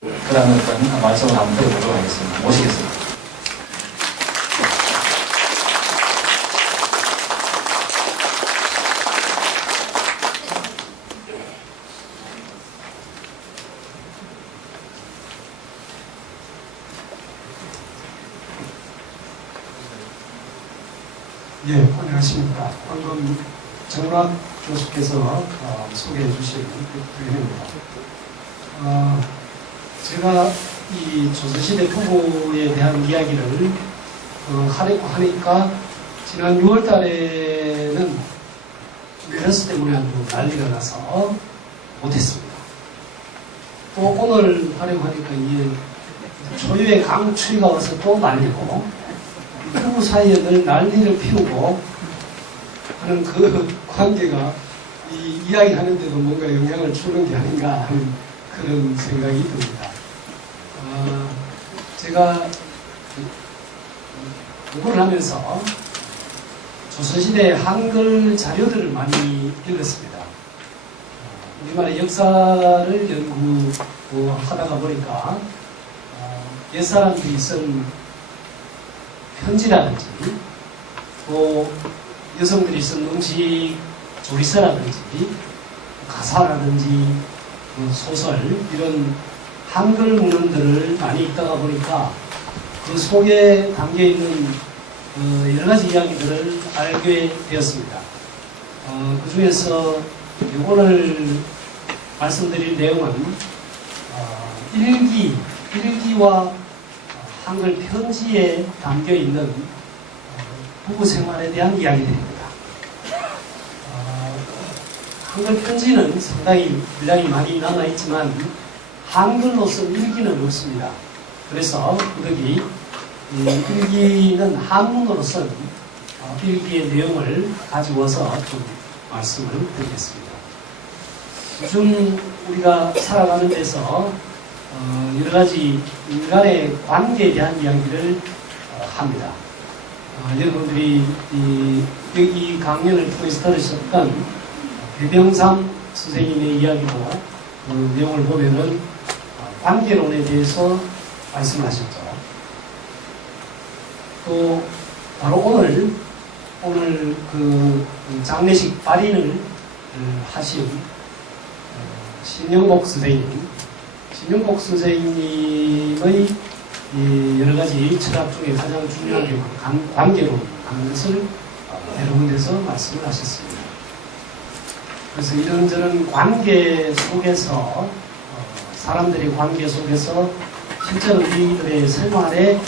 그런 어떤 말씀을 한번 드려보도록 하겠습니다. 모시겠습니다. 예, 안녕하십니까. 방금 정락 교수께서 소개해 주신 백두현입니다. 제가 이 조선시대 부부에 대한 이야기를 하려고 하니까 지난 6월 달에는 바이러스 때문에 아주 난리가 나서 못했습니다. 또 오늘 하려고 하니까 이게 초유의 강추위가 와서 또 난리고 부부 사이에 늘 난리를 피우고 하는 그 관계가 이 이야기 하는데도 뭔가 영향을 주는 게 아닌가 하는 그런 생각이 듭니다. 제가 공부를 하면서 조선시대 한글 자료들을 많이 읽었습니다. 우리말의 역사를 연구하다가 보니까 옛사람들이 쓴 편지라든지 또 여성들이 쓴 음식 조리서라든지 가사라든지 소설 이런 한글 문헌들을 많이 읽다가 보니까 그 속에 담겨있는 여러 가지 이야기들을 알게 되었습니다. 그 중에서 오늘 말씀드릴 내용은 일기와 한글 편지에 담겨있는 부부 생활에 대한 이야기들입니다. 한글 편지는 상당히 분량이 많이 남아있지만 한글로 쓴 일기는 없습니다. 그래서 부득이 일기는 한문으로 쓴 일기의 내용을 가지고서 좀 말씀을 드리겠습니다. 요즘 우리가 살아가는 데서 여러 가지 인간의 관계에 대한 이야기를 합니다. 여러분들이 이 강연을 통해서 들으셨던 배병삼 선생님의 이야기도 그 내용을 보면은 관계론에 대해서 말씀하셨죠. 또 바로 오늘 그 장례식 발인을 하신 신영복 선생님의 여러 가지 철학 중에 가장 중요한 게 관계론 하는 것을 여러 군데서 말씀을 하셨습니다. 그래서 이런저런 관계 속에서 사람들의 관계 속에서 실제로 우리들의 생활에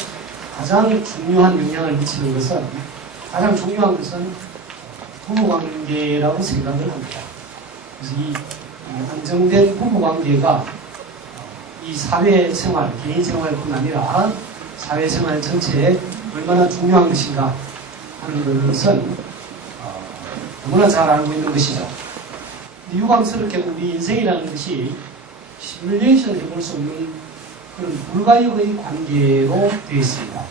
가장 중요한 영향을 미치는 것은 가장 중요한 것은 부부관계라고 생각을 합니다. 그래서 이 안정된 부부관계가 이 사회생활, 개인생활뿐 아니라 사회생활 전체에 얼마나 중요한 것인가 하는 것은 너무나 잘 알고 있는 것이죠. 유감스럽게 우리 인생이라는 것이 시뮬레이션 해볼 수 없는 그런 불가역의 관계로 되어 있습니다.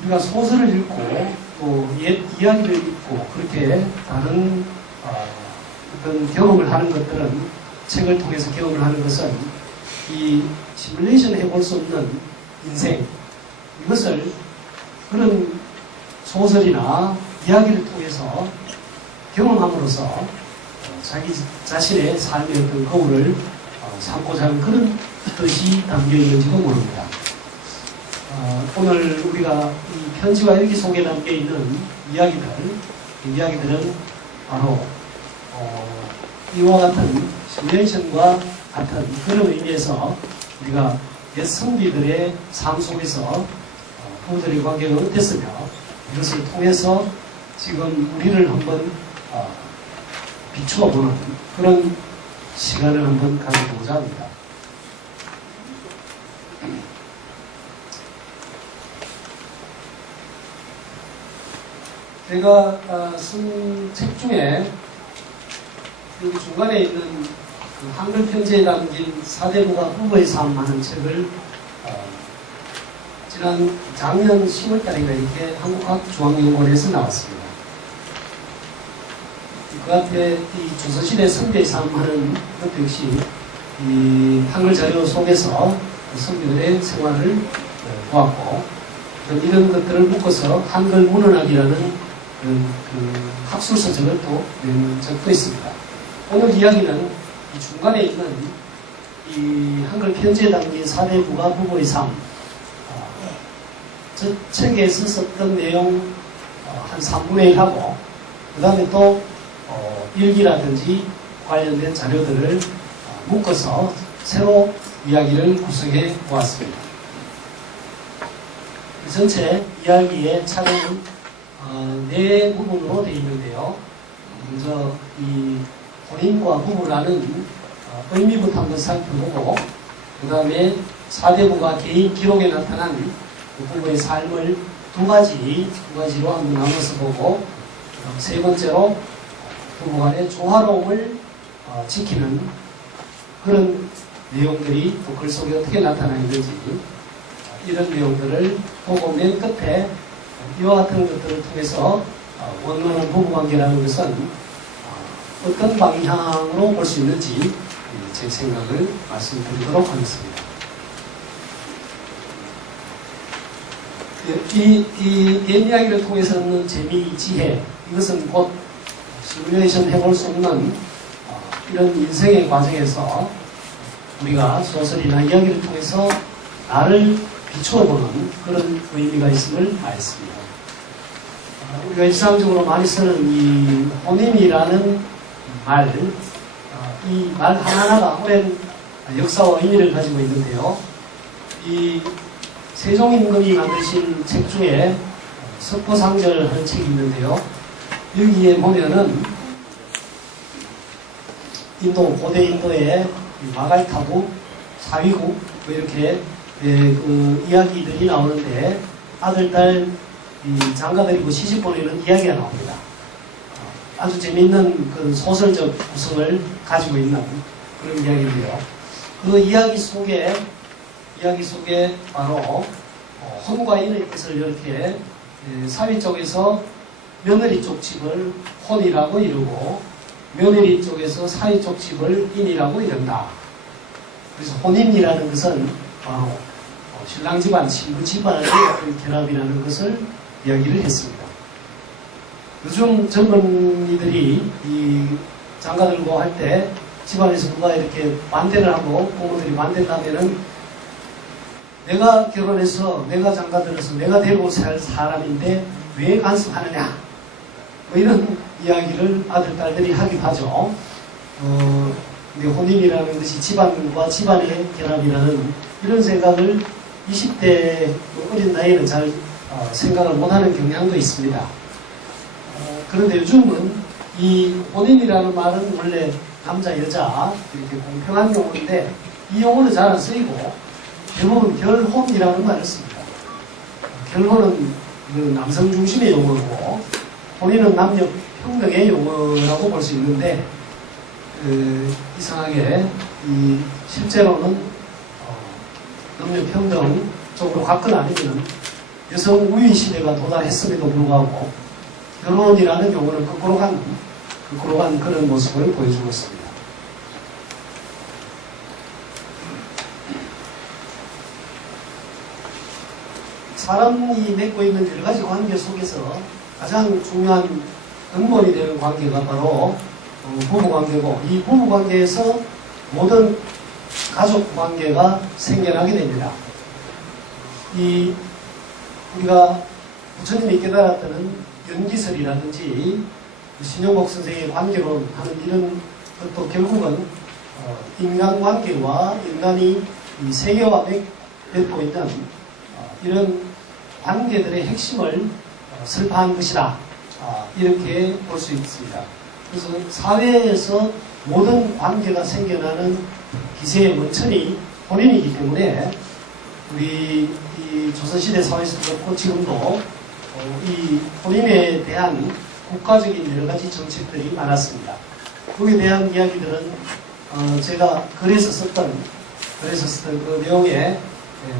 우리가 소설을 읽고 또 옛 이야기를 읽고 그렇게 다른 어떤 경험을 하는 것들은 책을 통해서 경험을 하는 것은 이 시뮬레이션 해볼 수 없는 인생 이것을 그런 소설이나 이야기를 통해서 경험함으로써 자기 자신의 삶의 어떤 거울을 삼고자 하는 그런 뜻이 담겨 있는지도 모릅니다. 오늘 우리가 이 편지와 일기 속에 담겨 있는 이야기들은 바로 이와 같은 시뮬레이션과 같은 그런 의미에서 우리가 옛 선비들의 삶 속에서 부부들의 관계가 어땠으며 이것을 통해서 지금 우리를 한번 비추어 보는 그런 시간을 한번 가져보고자 합니다. 제가 쓴 책 중에 여기 중간에 있는 그 한글 편지에 담긴 사대부가 부부의 삶 하는 책을 지난 작년 10월달인가 이렇게 한국학중앙연구원에서 나왔습니다. 그 앞에 이 조선시대 선비의 삶 하는 것도 역시 이 한글 자료 속에서 선비들의 생활을 보았고, 이런 것들을 묶어서 한글 문헌학이라는 그 학술서적을 또 낸 적도 있습니다. 오늘 이야기는 이 중간에 있는 이 한글 편지에 담긴 4대 부가 부부의 삶, 저 책에서 썼던 내용 한 3분의 1 하고, 그 다음에 또 일기라든지 관련된 자료들을 묶어서 새로 이야기를 구성해 보았습니다. 전체 이야기의 차례는 4부분으로 되어 있는데요. 먼저 이 혼인과 부부라는 의미부터 한번 살펴보고, 그 다음에 4대부가 개인 기록에 나타난 그 부부의 삶을 두 가지로 한번 나눠서 보고, 세 번째로 부부간의 조화로움을 지키는 그런 내용들이 또 글 속에 어떻게 나타나 있는지, 이런 내용들을 보고 맨 끝에 이와 같은 것들을 통해서 원론한 부부관계라는 것은 어떤 방향으로 볼 수 있는지 제 생각을 말씀드리도록 하겠습니다. 이 옛 이야기를 통해서 얻는 재미, 지혜, 이것은 곧 시뮬레이션 해볼 수 없는 이런 인생의 과정에서 우리가 소설이나 이야기를 통해서 나를 비추어보는 그런 의미가 있음을 알았습니다. 우리가 일상적으로 많이 쓰는 이 혼인이라는 말, 이 말 하나하나가 오랜 역사와 의미를 가지고 있는데요. 이 세종임금이 만드신 책 중에 석고상절하는 책이 있는데요. 여기에 보면은 고대 인도의 마갈타국, 사위국 이렇게 그 이야기들이 나오는데 아들, 딸 장가들이고 시집 보내는 이야기가 나옵니다. 아주 재미있는 그 소설적 구성을 가지고 있는 그런 이야기인데요. 그 이야기 속에 바로 혼과 인의 뜻을 이렇게 사위 쪽에서 며느리 쪽 집을 혼이라고 이루고 며느리 쪽에서 사위 쪽 집을 인이라고 이른다. 그래서 혼인이라는 것은 바로 신랑 집안, 신부 집안의 어떤 결합이라는 것을 이야기를 했습니다. 요즘 젊은이들이 이 장가들고 할 때 집안에서 누가 이렇게 반대를 하고 부모들이 반대를 하면은 내가 결혼해서 내가 장가들어서 내가 데리고 살 사람인데 왜 간섭하느냐, 뭐 이런 이야기를 아들, 딸들이 하기도 하죠. 근데 혼인이라는 것이 집안과 집안의 결합이라는 이런 생각을 20대 어린 나이에는 잘 생각을 못하는 경향도 있습니다. 그런데 요즘은 이 혼인이라는 말은 원래 남자, 여자 이렇게 공평한 용어인데 이 용어는 잘 안 쓰이고 대부분 결혼이라는 말을 씁니다. 결혼은 그 남성 중심의 용어고 혼인은 남녀 평등의 용어라고 볼 수 있는데 이상하게 실제로는 남녀 평등 쪽으로 갔거나 아니면 여성 우위 시대가 도달했음에도 불구하고 결혼이라는 용어는 거꾸로 간 그런 모습을 보여주고 있습니다. 사람이 맺고 있는 여러 가지 관계 속에서 가장 중요한 근본이 되는 관계가 바로 부부관계고, 이 부부관계에서 모든 가족관계가 생겨나게 됩니다. 우리가 부처님이 깨달았다는 연기설이라든지 신용복 선생의 관계론 하는 이런 것도 결국은 인간관계와 인간이 이 세계와 맺고 있는 이런 관계들의 핵심을 설파한 것이다. 이렇게 볼 수 있습니다. 그래서 사회에서 모든 관계가 생겨나는 기세의 원천이 혼인이기 때문에 우리 이 조선시대 사회에서 그렇고 지금도 이 혼인에 대한 국가적인 여러 가지 정책들이 많았습니다. 거기에 대한 이야기들은 제가 글에서 썼던 그 내용에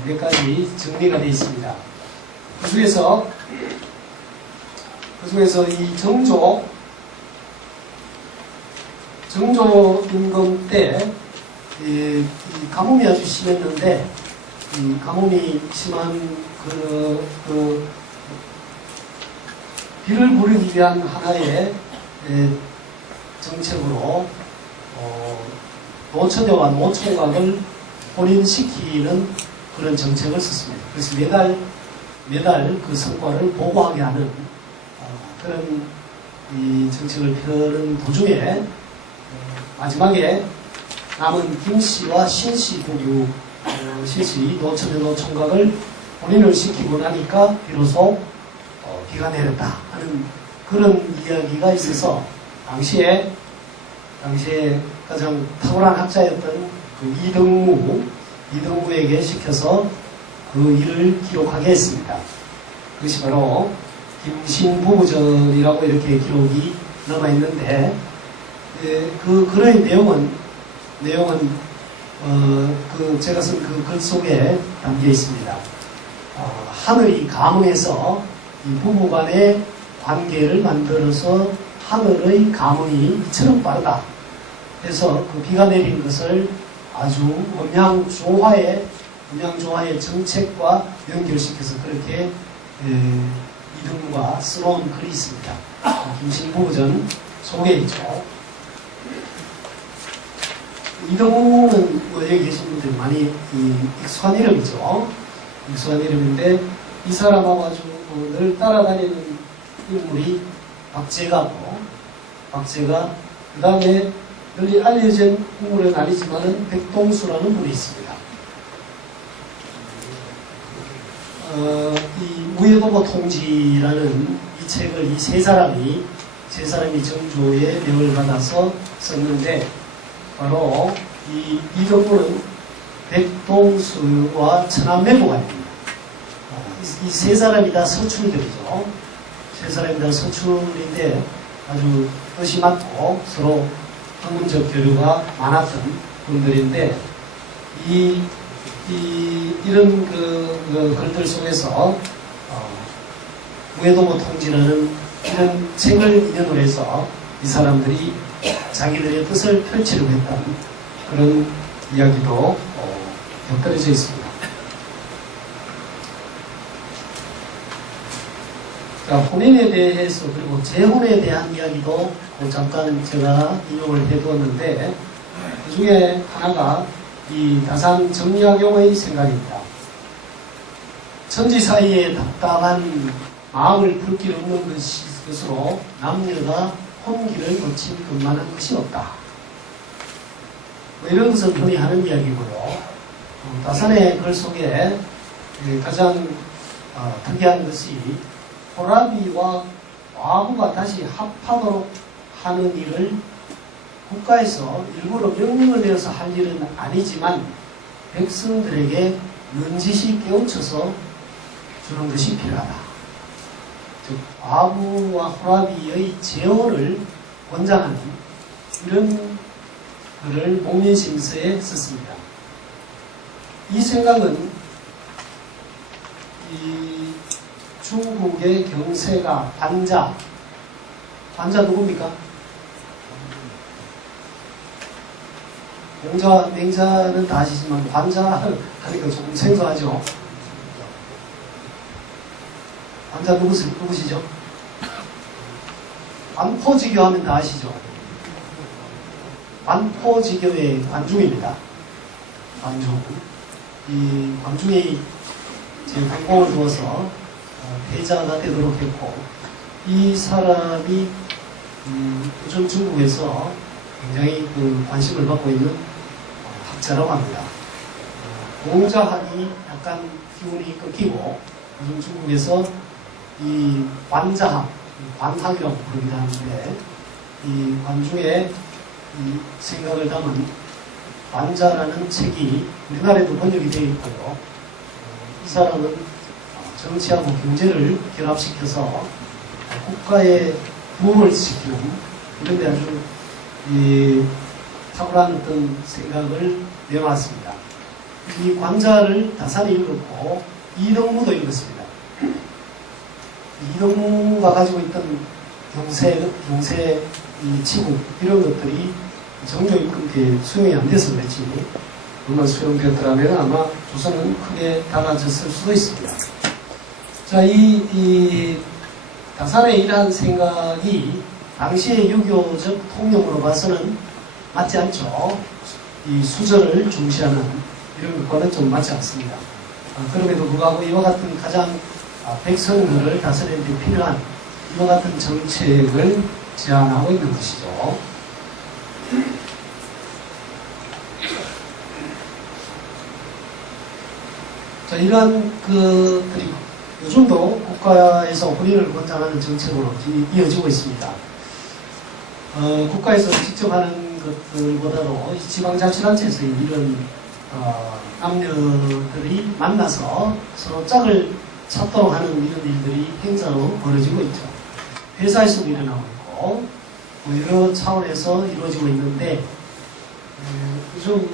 몇 가지 정리가 되어 있습니다. 그 중에서 이 정조 임금 때 이 가뭄이 아주 심했는데, 이 가뭄이 심한 비를 부르기 위한 하나의 정책으로 노처녀와 노총각을 혼인시키는 그런 정책을 썼습니다. 그래서 매달 그 성과를 보고하게 하는 그런 이 정책을 펴는 도중에 마지막에 남은 김씨와 신씨 부부, 신씨 노처녀 노총각을 혼인을 시키고 나니까 비로소 비가 내렸다 하는 그런 이야기가 있어서 당시에 가장 탁월한 학자였던 그 이등무에게 시켜서 그 일을 기록하게 했습니다. 그것이 바로 김신부부전이라고 이렇게 기록이 남아있는데, 그 글의 내용은 제가 쓴 그 글 속에 담겨 있습니다. 하늘이 감흥해서 이 부부간의 관계를 만들어서 하늘의 감흥이 이처럼 빠르다 해서 그 비가 내린 것을 아주 음양조화의 정책과 연결시켜서 그렇게 이등무가 써놓은 글이 있습니다. 김신부부전 속에 있죠. 이등무는 여기 계신 분들 많이 익숙한 이름이죠. 익숙한 이름인데 이 사람하고 아주 늘 따라다니는 인물이 박제가고, 그 다음에 널리 알려진 인물은 아니지만은 백동수라는 분이 있습니다. 이 무예도보 통지라는 이 책을 이 세 사람이 정조의 명을 받아서 썼는데, 바로 이 이등무는 백동수와 천안매고관입니다. 이 세 사람이 다 서출들이죠. 세 사람이 다 서출인데 아주 뜻이 맞고 서로 학문적 교류가 많았던 분들인데, 이런 글들 속에서 무예도보 통지라는 이런 책을 인연으로 해서 이 사람들이 자기들의 뜻을 펼치려고 했다는 그런 이야기도 곁들여져 있습니다. 자, 혼인에 대해서 그리고 재혼에 대한 이야기도 잠깐 제가 인용을 해두었는데, 그 중에 하나가 이 다산 정약용의 생각입니다. 천지 사이에 답답한 마음을 풀 길 없는 것으로 남녀가 혼기를 거친 것만한 것이 없다. 뭐 이런 것을 흔히 하는 이야기고요. 다산의 글 속에 가장 특이한 것이 호라비와 와부가 다시 합하도록 하는 일을 국가에서 일부러 명령을 내어서 할 일은 아니지만 백성들에게 넌지시 깨우쳐서 주는 것이 필요하다. 즉 와부와 호라비의 재혼을 권장하는 이런 글을 목련심서에 썼습니다. 이 생각은 이 중국의 경세가 관자 누굽니까? 공자, 맹자는 다 아시지만 관자 하니까 조금 생소하죠. 관자 누구시죠? 관포지교 하면 다 아시죠? 관포지교의 관중입니다. 관중. 이 관중이 제 관공을 두어서 대자가 되도록 했고, 이 사람이 요즘 중국에서 굉장히 관심을 받고 있는 학자라고 합니다. 공자학이 약간 기운이 끊기고 요즘 중국에서 이 관자학, 관학이라고 부르기도 하는데, 이 관주의 이 생각을 담은 관자라는 책이 우리나라에도 번역이 되어 있고요. 이 사람은 정치하고 경제를 결합시켜서 국가의 부흥을 시키는 이런 데 아주 탁월한 어떤 생각을 내놨습니다. 이 관자를 다산이 읽었고 이등무도 읽었습니다. 이등무가 가지고 있던 경세 이 치국 이런 것들이 정교입금 수용이 안 돼서 그랬지. 그만 수용됐더라면 아마 조선은 크게 달라졌을 수도 있습니다. 자, 이 다산의 이러한 생각이 당시의 유교적 통념으로 봐서는 맞지 않죠. 이 수저를 중시하는 이런 것과는 좀 맞지 않습니다. 그럼에도 불구하고 이와 같은 가장 백성들을 다스리는 데 필요한 이와 같은 정책을 제안하고 있는 것이죠. 자, 이러한 것들이 요즘도 국가에서 혼인을 권장하는 정책으로 이어지고 있습니다. 국가에서 직접 하는 것들보다도 지방자치단체에서 이런 남녀들이 만나서 서로 짝을 찾도록 하는 이런 일들이 행사로 벌어지고 있죠. 회사에서도 일어나고 있고 여러 차원에서 이루어지고 있는데 요즘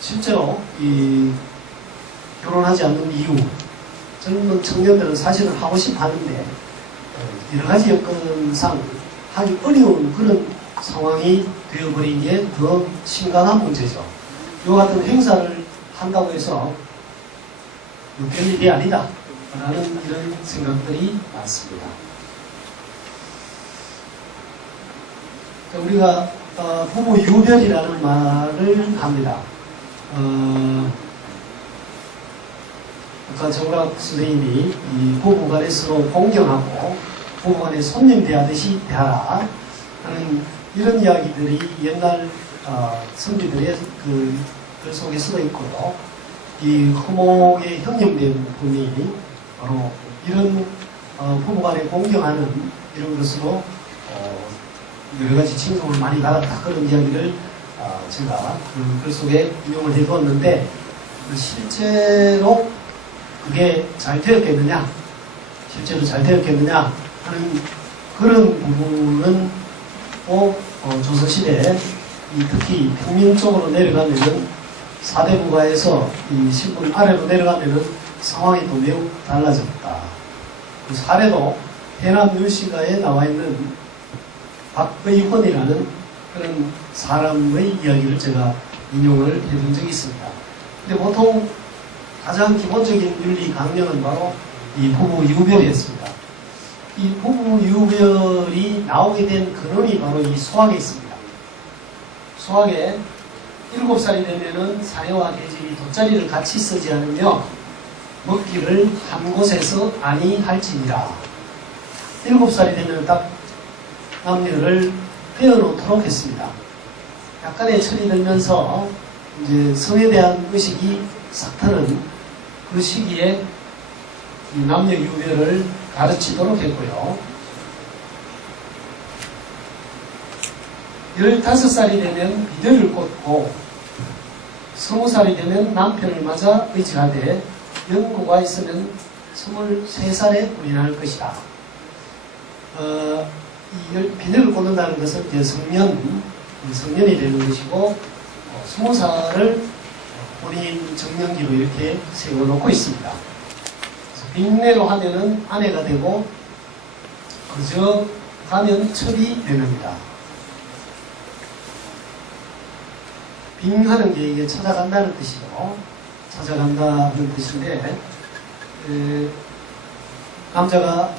실제로 이 결혼하지 않는 이유 젊은 청년들은 사실은 하고 싶어 하는데 여러 가지 여건상 하기 어려운 그런 상황이 되어버린 게 더 심각한 문제죠. 이와 같은 행사를 한다고 해서 별일이 아니다 라는 이런 생각들이 많습니다. 우리가 부부 유별이라는 말을 합니다. 아까 정락 선생님이 이 부부간에 서로 공경하고 부부간에 손님 대하듯이 대하라 하는 이런 이야기들이 옛날 선비들의 글 속에서도 있고요. 이 허목의 형님된 분이 바로 이런 부부간에 공경하는 이런 것으로 여러 가지 칭송을 많이 받았다 그런 이야기를 제가 그 글 속에 인용을 해두었는데 실제로 그게 잘 되었겠느냐, 실제로 잘 되었겠느냐 하는 그런 부분은 조선시대에 특히 평민 쪽으로 내려가면은 사대부가에서 이 신분 아래로 내려가면은 상황이 또 매우 달라졌다. 그 사례도 해남 유시가에 나와 있는 박의헌이라는 그런 사람의 이야기를 제가 인용을 해둔 적이 있습니다. 근데 보통 가장 기본적인 윤리 강령은 바로 이 부부 유별이었습니다. 이 부부 유별이 나오게 된 근원이 바로 이 소학에 있습니다. 소학에 7살이 되면은 사회와 계집이 돗자리를 같이 쓰지 않으며 먹기를 한 곳에서 아니 할지니라. 7살이 되면 딱 남녀를 떼어놓도록 했습니다. 약간의 철이 들면서 이제 성에 대한 의식이 싹 트는 그 시기에 남녀 유별을 가르치도록 했고요. 15살이 되면 비늘을 꽂고 20살이 되면 남편을 맞아 의지하되 연고가 있으면 23살에 부인할 것이다. 이 비늘을 꽂는다는 것은 이제 성년이 되는 것이고 20살을 본인 정년기로 이렇게 세워놓고 있습니다. 빙내로 하면은 아내가 되고 그저 가면 첩이 되는다. 빙하는 게 이게 찾아간다는 뜻이고 찾아간다는 뜻인데 남자가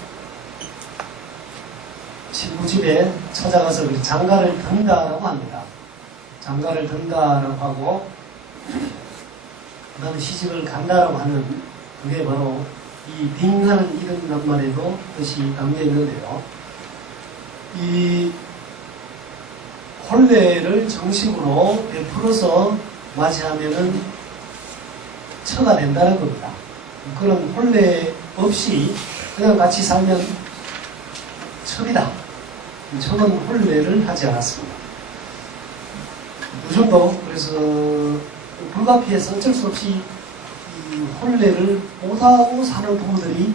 신부 집에 찾아가서 장가를 든다라고 합니다. 장가를 든다라고 하고 그 다음에 시집을 간다라고 하는 그게 바로 이 빙하는 이런 낱말에도 뜻이 담겨 있는데요. 이 혼례를 정식으로 베풀어서 맞이하면은 처가 된다는 겁니다. 그런 혼례 없이 그냥 같이 살면 첩이다. 첩은 혼례를 하지 않았습니다. 요즘도 그래서 불가피해서 어쩔 수 없이 이 혼례를 못하고 사는 부부들이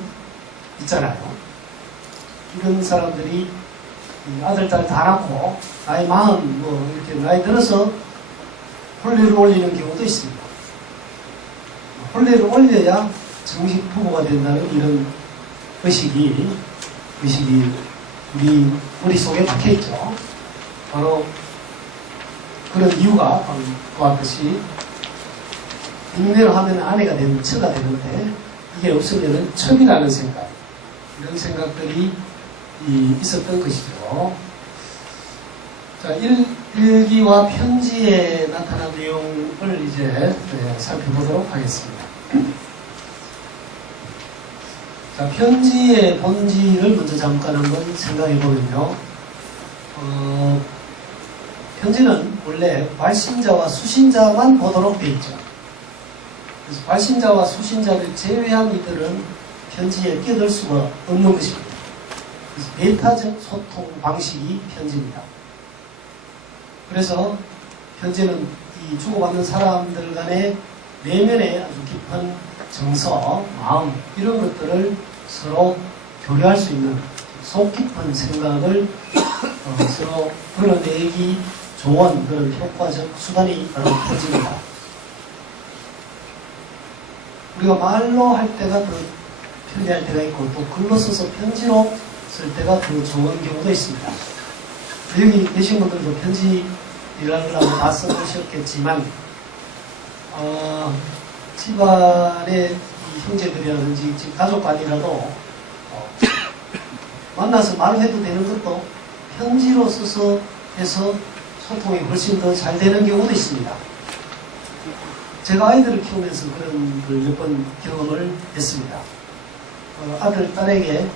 있잖아요. 이런 사람들이 아들, 딸 다 낳고 나이 40 이렇게 나이 들어서 혼례를 올리는 경우도 있습니다. 혼례를 올려야 정식 부부가 된다는 이런 의식이 우리 머릿속에 박혀있죠. 바로 그런 이유가 보았듯이 잉내를 하면 아내가 되는 처가 되는데 이게 없으면 첩이라는 생각, 이런 생각들이 있었던 것이죠. 자, 일기와 편지에 나타난 내용을 이제 살펴보도록 하겠습니다. 자, 편지의 본질을 먼저 잠깐 한번 생각해 보면요. 편지는 원래 발신자와 수신자만 보도록 되어 있죠. 그래서 발신자와 수신자를 제외한 이들은 편지에 끼어들 수가 없는 것입니다. 그래서 메타적 소통 방식이 편지입니다. 그래서 편지는 이 주고받는 사람들 간의 내면의 아주 깊은 정서, 마음, 이런 것들을 서로 교류할 수 있는 속 깊은 생각을 서로 드러내기 좋은 그런 효과적 수단이 바로 편지입니다. 우리가 말로 할 때가 더 편리할 때가 있고 또 글로 써서 편지로 쓸 때가 더 좋은 경우도 있습니다. 여기 계신 분들도 편지 일하는 걸 다 써보셨겠지만 집안의 이 형제들이라든지 집 가족간이라도 만나서 말해도 되는 것도 편지로 써서 해서 소통이 훨씬 더 잘 되는 경우도 있습니다. 제가 아이들을 키우면서 그런 걸 몇 번 경험을 했습니다. 아들, 딸에게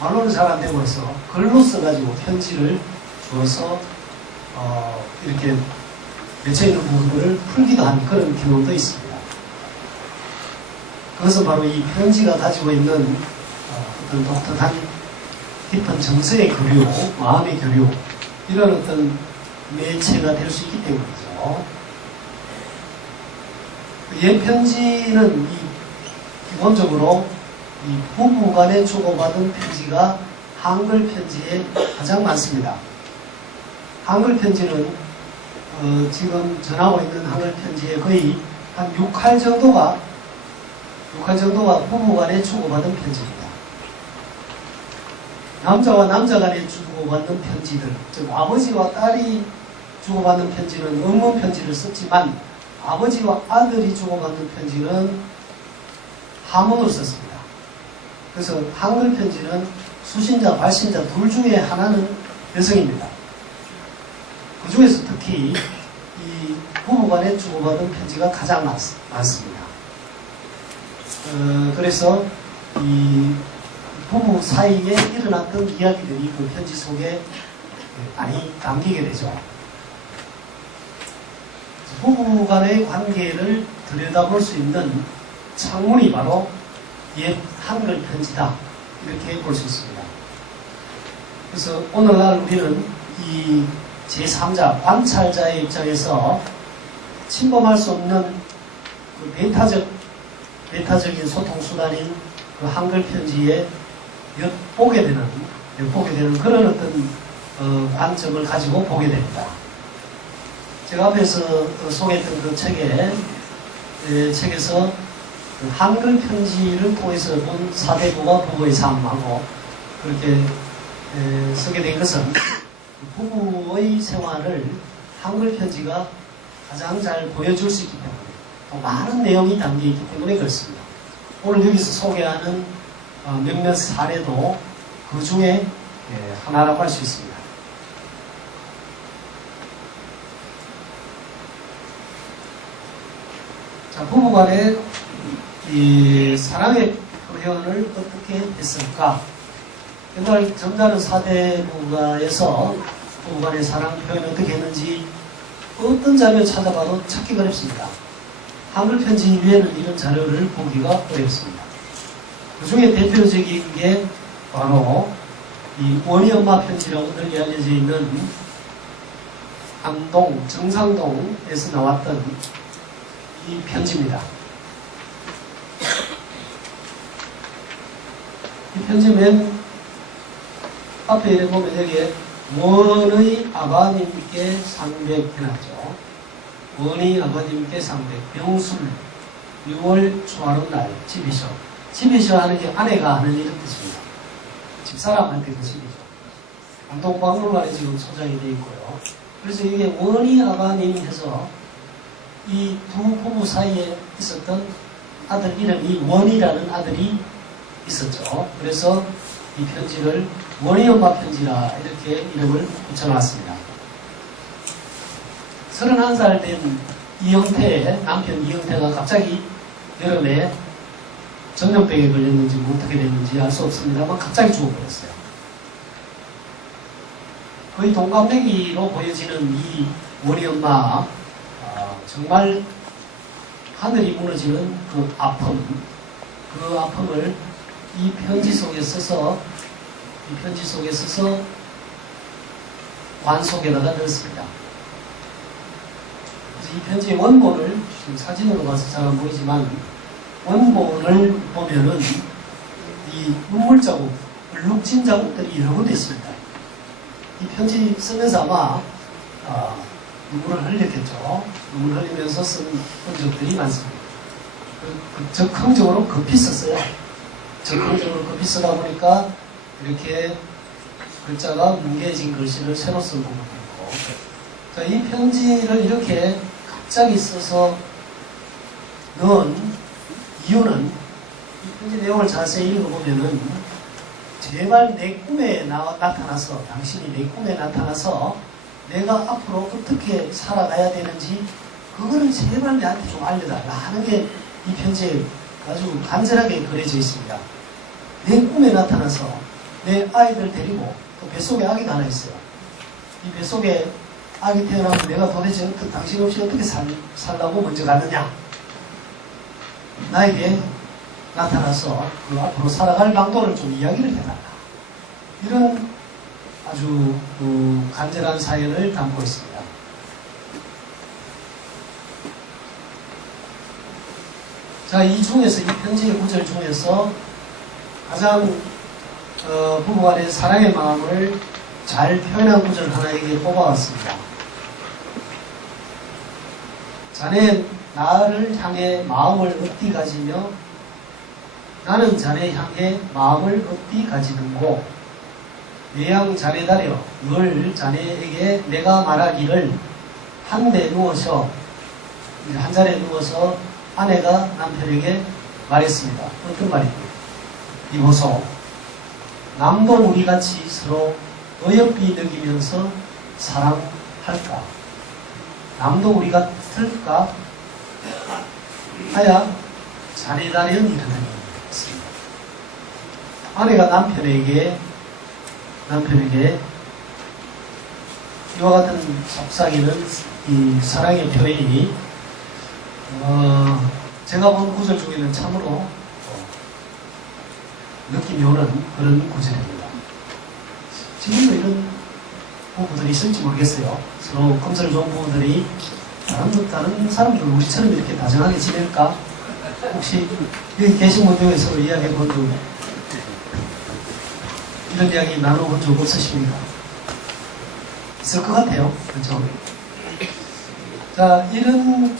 말로는 잘 안 되고 해서 글로 써가지고 편지를 주어서 이렇게 맺혀 있는 부분을 풀기도 한 그런 경험도 있습니다. 그것은 바로 이 편지가 가지고 있는 어떤 독특한 깊은 정서의 교류, 마음의 교류, 이런 어떤 매체가 될 수 있기 때문이죠. 옛 편지는 기본적으로 이 부부 간에 주고받은 편지가 한글 편지에 가장 많습니다. 한글 편지는 지금 전하고 있는 한글 편지의 거의 한 6할 정도가 부부 간에 주고받은 편지입니다. 남자와 남자 간에 주고받는 편지들, 즉 아버지와 딸이 주고받는 편지는 의문 편지를 썼지만 아버지와 아들이 주고받는 편지는 하문으로 썼습니다. 그래서 한글 편지는 수신자, 발신자 둘 중에 하나는 여성입니다. 그 중에서 특히 이 부부간에 주고받은 편지가 가장 많습니다. 그래서 이 부부 사이에 일어났던 이야기들이 그 편지 속에 많이 담기게 되죠. 부부 간의 관계를 들여다볼 수 있는 창문이 바로 옛 한글 편지다, 이렇게 볼 수 있습니다. 그래서 오늘날 우리는 이 제3자, 관찰자의 입장에서 침범할 수 없는 그 메타적인 소통 수단인 그 한글 편지에 엿보게 되는 그런 어떤 관점을 가지고 보게 됩니다. 제가 앞에서 소개했던 그 책에서 그 한글 편지를 통해서 본 사대부와 부부의 삶하고 그렇게 쓰게 된 것은 부부의 생활을 한글 편지가 가장 잘 보여줄 수 있기 때문에 또 많은 내용이 담겨있기 때문에 그렇습니다. 오늘 여기서 소개하는 몇몇 사례도 그 중에 하나라고 할 수 있습니다. 자, 부부간의 이 사랑의 표현을 어떻게 했을까? 옛날 점잖은 사대부가에서 부부간의 사랑 표현을 어떻게 했는지 어떤 자료 찾아봐도 찾기가 어렵습니다. 한글 편지 위에는 이런 자료를 보기가 어렵습니다. 그 중에 대표적인 게 바로 이 원희 엄마 편지라고 널리 알려져 있는 안동, 정상동에서 나왔던 이 편지입니다. 이 편지 맨 앞에 이렇게 보면 여기에 원의 아버님께 상백 해놨죠. 원의 아버님께 상백, 병술, 6월 초하룻날 집이셔 하는 게 아내가 하는 이런 뜻입니다. 집사람한테 그 집이죠. 공동박물관에 지금 소장이 되어 있고요. 그래서 이게 원희 아가님이 해서 이 두 부부 사이에 있었던 아들 이름이 원희라는 아들이 있었죠. 그래서 이 편지를 원희 엄마 편지라 이렇게 이름을 붙여놨습니다. 31살 된 이영태의 남편 이영태가 갑자기 여름에 전염병에 걸렸는지 뭐 어떻게 됐는지 알 수 없습니다만 갑자기 죽어버렸어요. 거의 동갑내기로 보여지는 이 원희 엄마, 정말 하늘이 무너지는 그 아픔을 이 편지 속에 써서 관 속에다가 넣었습니다. 그래서 이 편지의 원본을 지금 사진으로 봐서 잘 안 보이지만 원본을 보면은 이 눈물 자국, 얼룩진 자국들이 여러 군데 있습니다. 이 편지 쓰면서 아마 눈물을 흘렸겠죠. 눈물 흘리면서 쓴 흔적들이 많습니다. 적극적으로 급히 썼어요. 적극적으로 급히 쓰다 보니까 이렇게 글자가 뭉개진 글씨를 새로 쓴 부분도 있고, 자, 이 편지를 이렇게 갑자기 써서 넣은 이유는 이 편지 내용을 자세히 읽어보면은 제발 내 꿈에 나타나서, 당신이 내 꿈에 나타나서 내가 앞으로 어떻게 살아가야 되는지 그거를 제발 내한테 좀 알려달라 하는 게 이 편지에 아주 간절하게 그려져 있습니다. 내 꿈에 나타나서 내 아이들 데리고, 또 뱃속에 아기가 하나 있어요. 이 뱃속에 아기 태어나면 내가 도대체 당신 없이 어떻게 살라고 먼저 갔느냐, 나에게 나타나서 그 앞으로 살아갈 방도를 좀 이야기를 해달라, 이런 아주 간절한 사연을 담고 있습니다. 자, 이 중에서, 이 편지의 구절 중에서 가장 부부간의 사랑의 마음을 잘 표현한 구절 하나 에게 뽑아왔습니다. 자네 나를 향해 마음을 어디 가지며 나는 자네 향해 마음을 어디 가지는고, 내양 자네다려 늘 자네에게 내가 말하기를 한데 누워서, 한 자리에 누워서 아내가 남편에게 말했습니다. 어떤 말이죠? 이보소, 남도 우리같이 서로 어여삐 느끼면서 사랑할까? 남도 우리 같을까? 하야 자네다련 이르더니 했습니다. 아내가 남편에게 이와 같은 속삭이는 이 사랑의 표현이 제가 본 구절 중에는 참으로 느낌이 오는 그런 구절입니다. 지금도 이런 부부들이 있을지 모르겠어요. 서로 검사를 좋은 부부들이 다른 사람들 우리처럼 이렇게 다정하게 지낼까? 혹시 여기 계신 분 중에 서로 이야기해 본 적, 이런 이야기 나눠본 적 없으십니까? 있을 것 같아요. 그렇죠? 자, 이런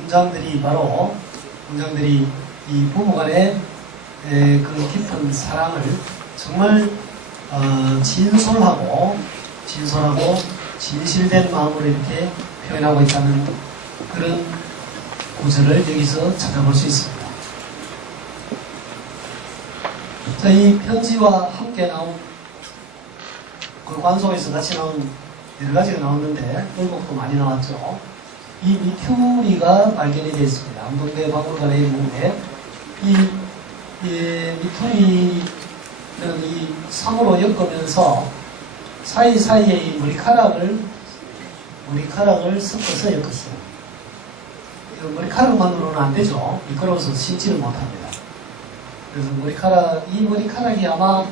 문장들이 이 부부간의 그 깊은 사랑을 정말 진솔하고 진실된 마음으로 이렇게 표현하고 있다는 그런 구절을 여기서 찾아볼 수 있습니다. 자, 이 편지와 함께 나온 그 관속에서 같이 나온 여러 가지가 나왔는데 의복도 많이 나왔죠. 이 미투리가 발견이 되었습니다. 안동대 박물관에 있는데 이 미투리는 이 삼으로 엮으면서 사이사이에 이 머리카락을 섞어서 엮었어요. 머리카락만으로는 안 되죠. 미끄러워서 신지를 못합니다. 그래서 이 머리카락이 아마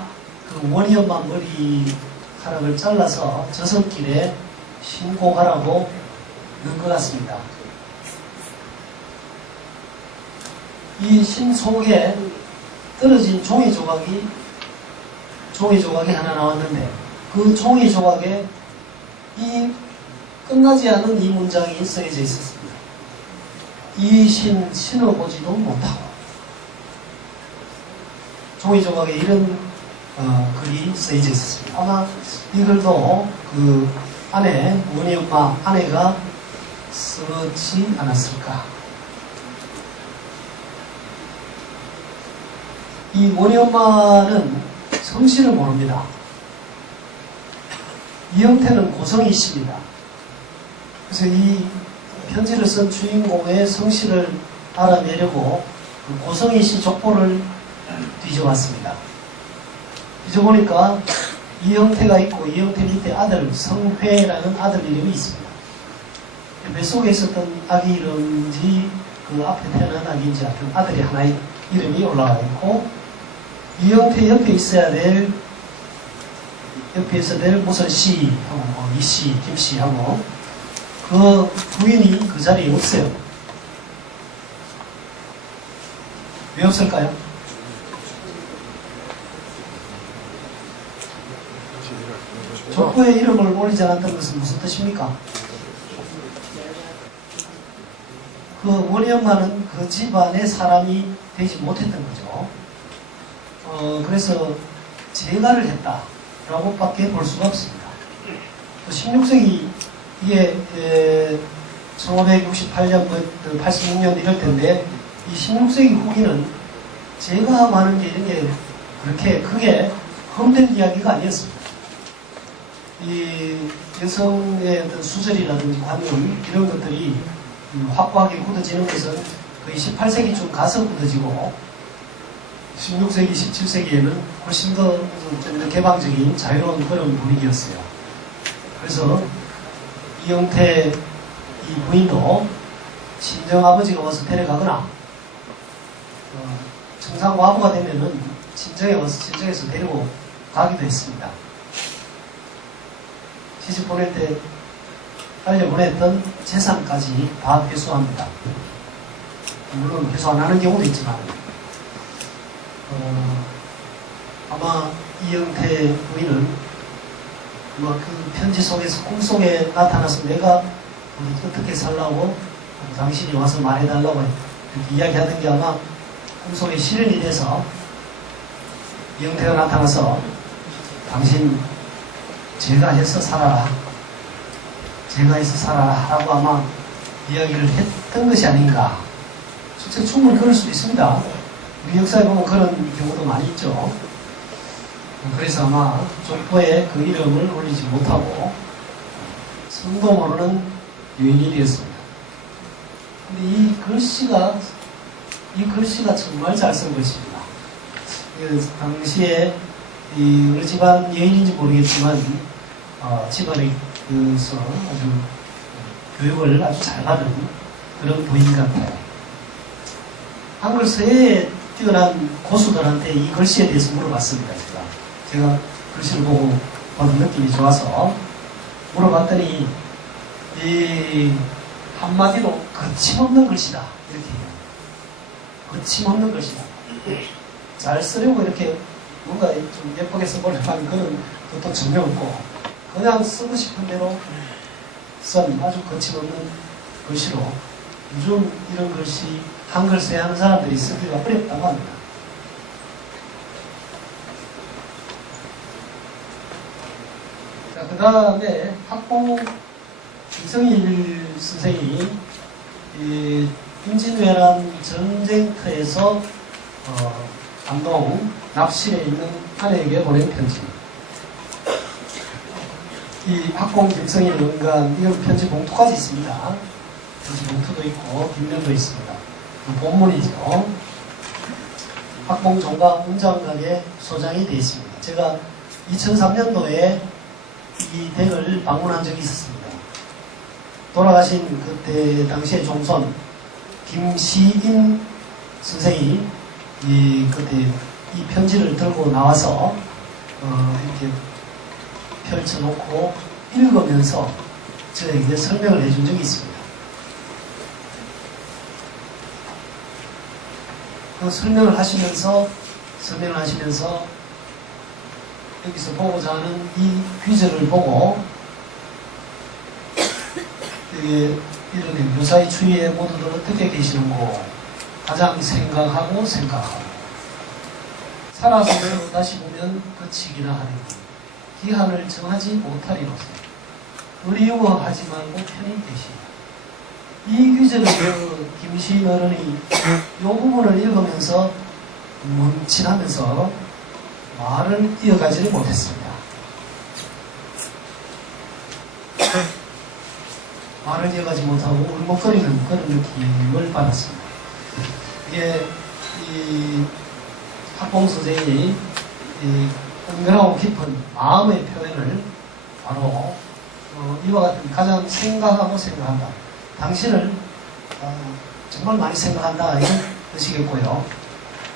그 원희 엄마 머리카락을 잘라서 저석길에 신고 가라고 넣은 것 같습니다. 이 신 속에 떨어진 종이 조각이 하나 나왔는데, 그 종이 조각에 이 끝나지 않은 이 문장이 쓰여져 있었습니다. 이 신어보지도 못하고. 종이 조각에 이런 글이 쓰여져 있었습니다. 아마 이 글도 그 아내, 원희 엄마, 아내가 쓰지 않았을까. 이 원희 엄마는 성씨를 모릅니다. 이영태는 고성희 씨입니다. 그래서 이 편지를 쓴 주인공의 성씨를 알아내려고 그 고성희 씨 족보를 뒤져봤습니다. 뒤져보니까 이영태가 있고 이영태 밑에 아들 성회라는 아들 이름이 있습니다. 뱃속에 있었던 아기 이름인지 그 앞에 태어난 아기인지 하여튼 아들이 하나의 이름이 올라가 있고 이영태 옆에 있어야 될 무슨 씨, 이씨, 김씨 하고 그 부인이 그 자리에 없어요. 왜 없을까요? 족보에 이름을 올리지 않았던 것은 무슨 뜻입니까? 그 원희 엄마는 그 집안의 사람이 되지 못했던 거죠. 그래서 재가를 했다라고 밖에 볼 수가 없습니다. 16세기 이게 1568년, 86년 이럴 텐데 이 16세기 후기는 재가 많은 게 이런 게 그렇게 크게 험된 이야기가 아니었습니다. 이 여성의 어떤 수절이라든지 관념 이런 것들이 확고하게 굳어지는 것은 거의 18세기쯤 가서 굳어지고 16세기, 17세기에는 훨씬 더 좀 개방적인 자유로운 그런 분위기였어요. 그래서 이영태 이 부인도 친정 아버지가 와서 데려가거나 청상과부가 되면은 친정에 와서 친정에서 데리고 가기도 했습니다. 시집 보낼 때 알려보냈던 재산까지 다 회수합니다. 물론 회수 안 하는 경우도 있지만 아마 이영태 부인은 그 편지 속에서 꿈속에 나타나서 내가 어떻게 살라고 당신이 와서 말해달라고 이렇게 이야기하던 게 아마 꿈속에 실현이 돼서 이영태가 나타나서 당신 제가 해서 살아라. 제가 해서 살아라. 라고 아마 이야기를 했던 것이 아닌가. 실제 충분히 그럴 수도 있습니다. 우리 역사에 보면 그런 경우도 많이 있죠. 그래서 아마 족보에 그 이름을 올리지 못하고 성도 모르는 여인이 되었습니다. 근데 이 글씨가 정말 잘 쓴 것입니다. 당시에 어느 집안 여인인지 모르겠지만 집안에서 아주 교육을 아주 잘 받은 그런 부인 같아요. 한글서에 뛰어난 고수들한테 이 글씨에 대해서 물어봤습니다. 제가 글씨를 보고 받은 느낌이 좋아서 물어봤더니 이 한마디로 거침없는 글씨다 이렇게 해요. 거침없는 글씨다. 잘 쓰려고 이렇게 뭔가 좀 예쁘게 써보려고 하는 그런 것도 전혀 없고 그냥 쓰고 싶은 대로 쓴 아주 거침없는 글씨로 요즘 이런 글씨 한글 써야 하는 사람들이 쓰기가 어렵다고 합니다. 자, 그 다음에 학봉 김성일 선생이 이 임진왜란 전쟁터에서 안동 납실에 있는 아내에게 보낸 편지. 이 학봉 김성일 원간 이런 편지 봉투까지 있습니다. 편지 봉투도 있고 뒷면도 있습니다. 본문이죠. 학봉 종각 문장각에 소장이 되어 있습니다. 제가 2003년도에 이 댁을 방문한 적이 있었습니다. 돌아가신 그때 당시의 종손 김시인 선생이 그때 이 편지를 들고 나와서 이렇게 펼쳐놓고 읽으면서 저에게 설명을 해준 적이 있습니다. 그 설명을 하시면서 여기서 보고자 하는 이 귀절을 보고 이렇게 묘사의 추위에 모두들 어떻게 계시는고 가장 생각하고 살아서 다시 보면 거치기나 하리니 기한을 정하지 못하리로서 의리워하지 말고 편히 계시라. 이 규절을 김시인 어른이 이 부분을 읽으면서 멈칫하면서 말을 이어가지를 못했습니다. 말을 이어가지 못하고 울먹거리는 그런 느낌을 받았습니다. 이게 이 학봉선생이 이 은근하고 깊은 마음의 표현을 바로 이와 같은 가장 생각하고 생각한다. 당신을 정말 많이 생각한다 이런 뜻이겠고요.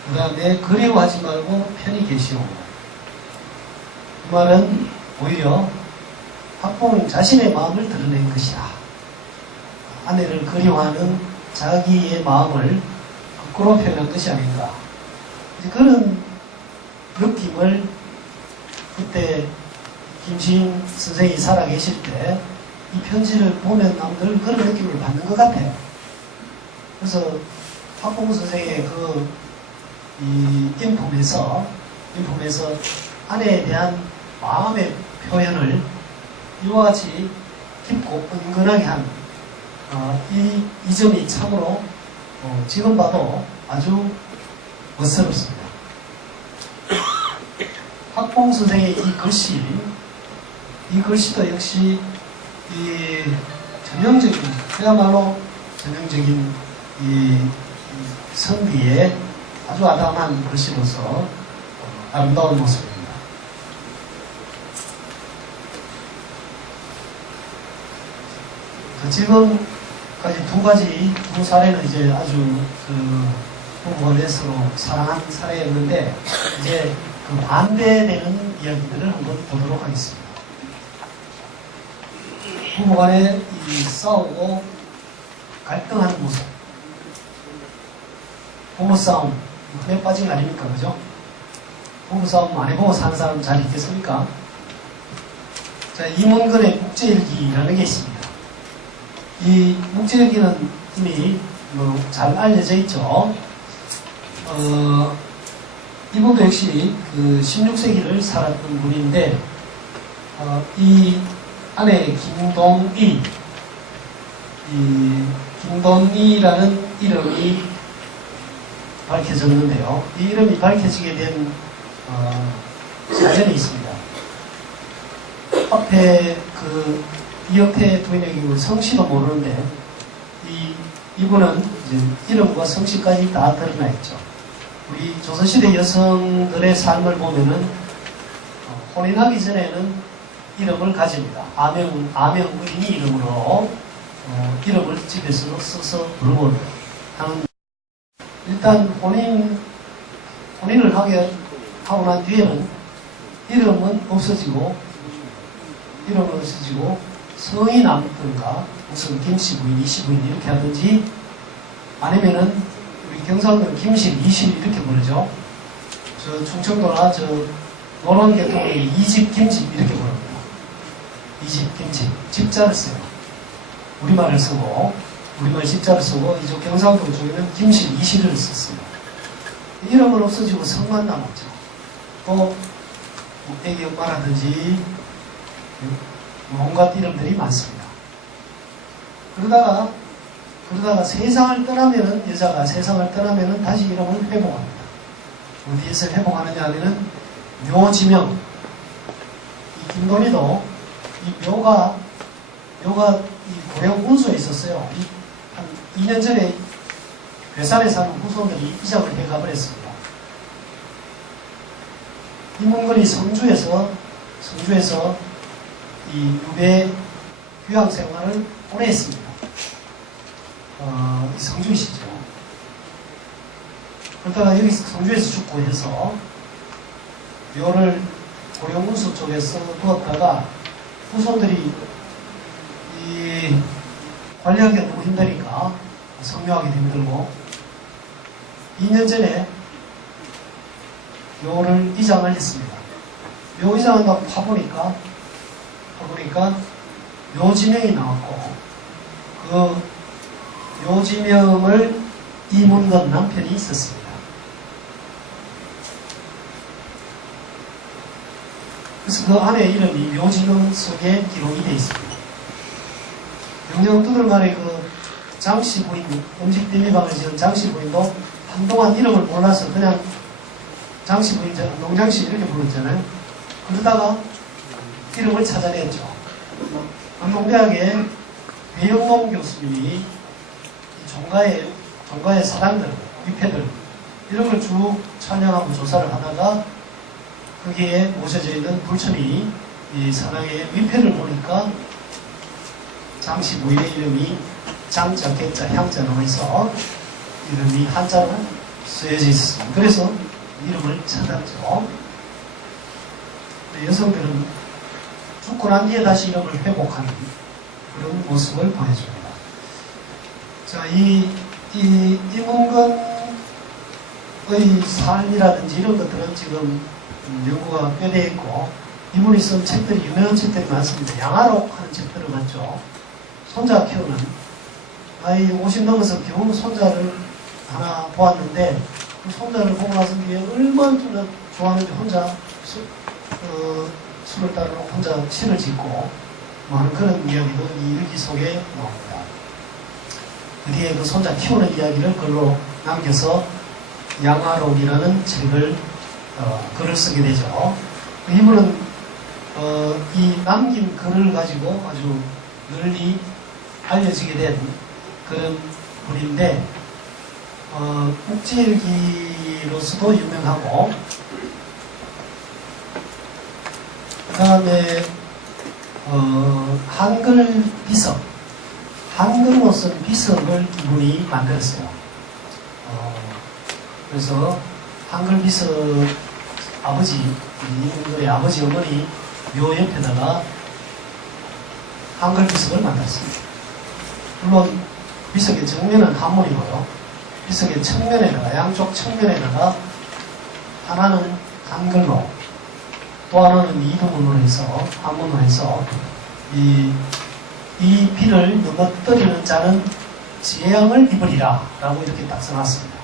그 다음에 그리워하지 말고 편히 계시오. 그 말은 오히려 학봉 자신의 마음을 드러낸 것이다. 아내를 그리워하는 자기의 마음을 거꾸로 표현한 것이 아닌가. 그런 느낌을 그때 김시인 선생이 살아계실 때 이 편지를 보면 늘 그런 느낌을 받는 것 같아요. 그래서 학봉 선생의 이 인품에서 아내에 대한 마음의 표현을 이와 같이 깊고 은근하게 한 이 점이 참으로 지금 봐도 아주 멋스럽습니다. 학봉 선생의 이 글씨도 역시 이 전형적인, 그야말로 전형적인 이 선비의 아주 아담한 글씨로서 아름다운 모습입니다. 지금까지 두 사례는 이제 아주 부부간에 서로 사랑한 사례였는데, 이제 그 반대되는 이야기들을 한번 보도록 하겠습니다. 부부간에 싸우고 갈등하는 모습. 부부싸움, 흔해 빠진 거 아닙니까? 그죠? 부부싸움 안 해보고 사는 사람 잘 있겠습니까? 자, 이문근의 국제일기라는 게 있습니다. 이 국제일기는 이미 잘 알려져 있죠. 이분도 역시 그 16세기를 살았던 분인데, 이 아내 김동희라는 이름이 밝혀졌는데요. 이 이름이 밝혀지게 된 사연이 있습니다. 앞에 이혁태 부인에게 성씨도 모르는데 이분은 이제 이름과 성씨까지 다 드러나 있죠. 우리 조선시대 여성들의 삶을 보면은 혼인하기 전에는 이름을 가집니다. 아명의인이 이름으로 이름을 집에서 써서 부르고 하는. 일단 혼인을 하고 난 뒤에는 이름은 없어지고 성이 남든가 무슨 김씨 부인, 이씨 부인 이렇게 하든지, 아니면은 우리 경상도는 김실, 이실 이렇게 부르죠. 저 충청도나 저 노원계통은 이집 김집 이렇게 부릅니다. 이집 김집, 집자를 써요. 우리말 집자를 쓰고 이쪽 경상도 쪽에는 김실, 이실을 썼습니다. 이름은 없어지고 성만 남았죠. 또 애기 엄마라든지 온갖 이름들이 많습니다. 그러다가 세상을 떠나면은, 여자가 세상을 떠나면은 다시 이름을 회복합니다. 어디에서 회복하느냐 하면은 묘지명. 이 김돈이도 이 묘가 이 고령 운수에 있었어요. 한 2년 전에 괴산에 사는 후손들이 이장을 해가버렸습니다. 이문근이 성주에서 이 유배 휴양 생활을 오래 했습니다. 이 성주이시죠. 그러다가 여기 성주에서 죽고 해서 묘를 고령운수 쪽에서 두었다가 후손들이 이 관리하기가 너무 힘드니까 성묘하기도 힘들고 2년 전에 묘를 이장을 했습니다. 묘 이장한다고 파보니까 묘지명이 나왔고, 그 묘지명을 이문건 남편이 있었습니다. 그래서 그 안에 이름이 묘지능 속에 기록이 되어 있습니다. 영영두들간의 그 장씨 부인, 음식 비밀방을 지은 장씨 부인도 한동안 이름을 몰라서 그냥 장씨 부인, 농장씨 이렇게 불렀잖아요. 그러다가 이름을 찾아냈죠. 한동대학의 배영동 교수님이 이 종가의 사당들, 위패들 이런 걸 쭉 촬영하고 조사를 하다가 거기에 모셔져 있는 불천이 이 사당의 위패를 보니까 장씨 부인의 이름이 장자, 개자, 향자로 해서 이름이 한자로 쓰여져 있었습니다. 그래서 이름을 찾았죠. 여성들은 죽고 난 뒤에 다시 이름을 회복하는 그런 모습을 보여줍니다. 자, 이문건의 삶이라든지 이런 것들은 지금 연구가 꽤 되어 있고, 이분이 쓴 책들이, 유명한 책들이 많습니다. 양아록 하는 책들을 봤죠. 손자 키우는, 나이 50 넘어서 겨우 손자를 하나 보았는데, 그 손자를 보고 나서 이게 얼마나 좋아하는지 혼자 술을 따르고 혼자 시를 짓고 뭐 하는 그런 이야기도 이 일기 속에 나옵니다. 그 뒤에 그 손자 키우는 이야기를 글로 남겨서 양아록이라는 책을 글을 쓰게 되죠. 이분은 이 남긴 글을 가지고 아주 널리 알려지게 된 그런 분인데 국제일기로서도 유명하고, 그 다음에 한글 비석, 한글로 쓴 비석을 이분이 만들었어요. 그래서 한글 비석 아버지, 이분들의 아버지 어머니 묘 옆에다가 한글 비석을 만들었습니다. 물론 비석의 정면은 한문이고요. 비석의 측면에다가, 양쪽 측면에다가 하나는 한글로, 또 하나는 이두문으로 해서, 한문으로 해서 이 비를 넘어뜨리는 자는 재앙을 입으리라 라고 이렇게 딱 써놨습니다.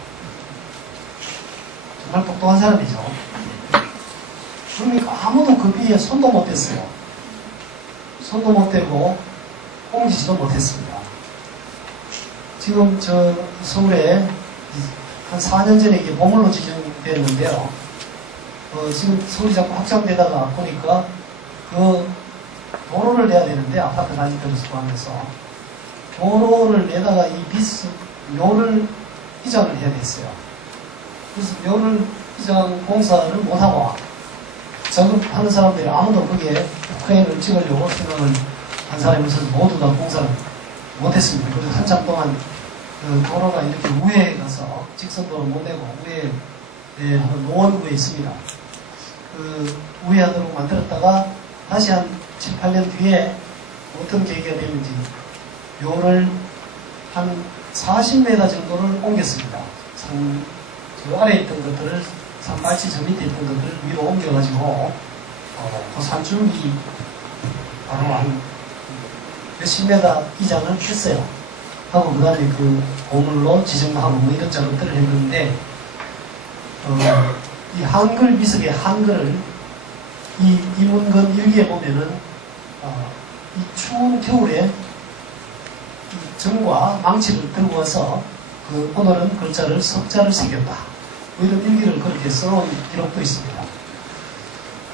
정말 똑똑한 사람이죠. 그러니까 아무도 그 비에 손도 못 댔어요. 손도 못 대고 옮기지도 못했습니다. 지금 저 서울에 한 4년 전에 이게 보물로 지정되었는데요. 지금 서울이 자꾸 확장되다가 보니까 그 도로를 내야 되는데, 아파트 단지들을 수하면서 도로를 내다가 이 묘를 이장을 해야 됐어요. 그래서 묘를 이장 공사를 못하고 작업하는 사람들이 아무도 거기에 크레인을 찍으려고 생각을 한 사람에서 모두 다 공사를 못했습니다. 그래서 한참 동안 그 도로가 이렇게 우회에 가서 직선도로 못 내고 우회에 노원구에 있습니다. 그 우회하도록 만들었다가 다시 한 7, 8년 뒤에 어떤 계기가 되는지 묘를 한 40m 정도를 옮겼습니다. 저 아래에 있던 것들을, 산발치 저 밑에 있던 것들을 위로 옮겨가지고 그 산줄기 바로 한 몇십 메다 이장을 했어요. 하고 그 다음에 그 보물로 지정하고 뭐 이런 작업들을 했는데, 이 한글 비석의 한글을 이 이문건 일기에 보면은 이 추운 겨울에 이 정과 망치를 들고 와서 그 오늘은 글자를 석자를 새겼다, 뭐 이런 일기를 그렇게 써놓은 기록도 있습니다.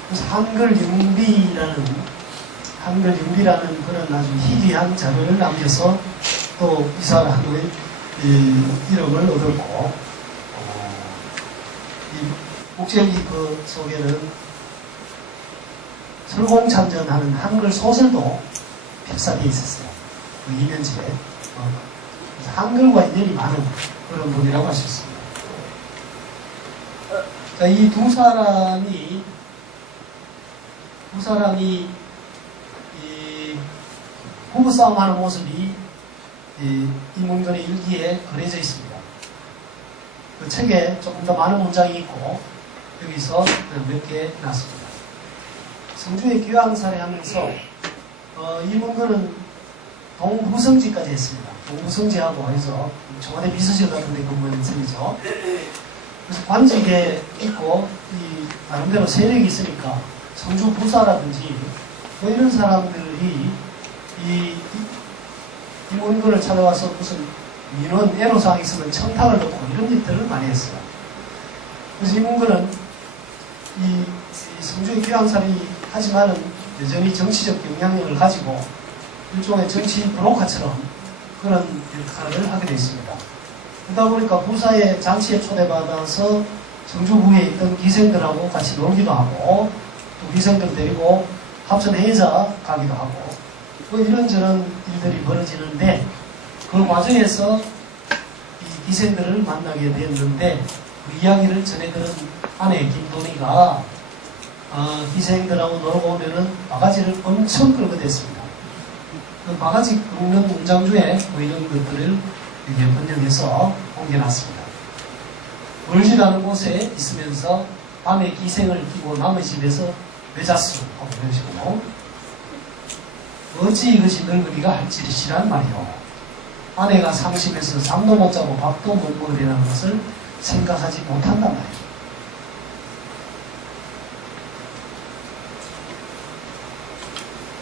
그래서 한글 융비라는 그런 아주 희귀한 자료를 남겨서 또 이 사람의 이름을 얻었고, 이 국제일기 그 속에는 설공찬전하는 한글 소설도 필사되어 있었어요. 그 이면집에. 한글과 인연이 많은 그런 분이라고 할 수 있습니다. 자, 이 두 사람이 이 부부싸움하는 모습이 이문건의 일기에 그려져 있습니다. 그 책에 조금 더 많은 문장이 있고 여기서 몇 개 놨습니다. 성주에 귀황살이 하면서 이문건은 동부성지까지 했습니다. 동부성지하고 해서 청와대 비서실 같은 데 근무하는 셈이죠. 그래서 관직에 있고 이 나름대로 세력이 있으니까 성주 부사라든지 뭐 이런 사람들이 이문근을 찾아와서 무슨 민원 애로사항이 있으면 청탁을 넣고 이런 일들을 많이 했어요. 그래서 이문근은 이 성주의 귀환살이 하지만은 여전히 정치적 영향력을 가지고 일종의 정치 브로커처럼 그런 역할을 하게 되어 있습니다. 그러다 보니까 부사의 잔치에 초대받아서 성주구에 있던 기생들하고 같이 놀기도 하고 또 기생들 데리고 합천 행사 가기도 하고 뭐 이런저런 일들이 벌어지는데 그 과정에서 이 기생들을 만나게 되었는데 그 이야기를 전해 들은 아내 김돈이가 기생들하고 놀고 오면은 바가지를 엄청 끌고 됐습니다. 그 바가지 긁는 문장주에 뭐 이런 것들을 이렇게 번역해서 옮겨놨습니다. 멀지 않은 곳에 있으면서 밤에 기생을 끼고 남의 집에서 외자수 하고 이런 식으로 어찌 이것이 늙은이가 할 짓이란 말이오. 아내가 상심해서 잠도 못 자고 밥도 못 먹으려는 것을 생각하지 못한단 말이오.